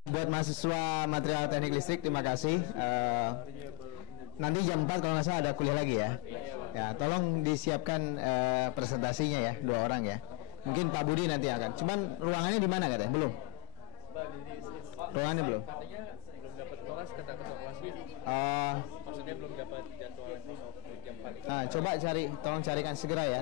Buat mahasiswa material teknik listrik, terima kasih. Nanti jam 4 kalau nggak salah ada kuliah lagi ya. Ya, tolong disiapkan presentasinya ya, 2 orang ya. Mungkin Pak Budi nanti akan. Cuman ruangannya di mana katanya? Belum. Ruangannya belum. Katanya belum dapat kelas, kata ketua kelasnya. Maksudnya belum dapat jadwal jam 4. Nah, coba tolong carikan segera ya.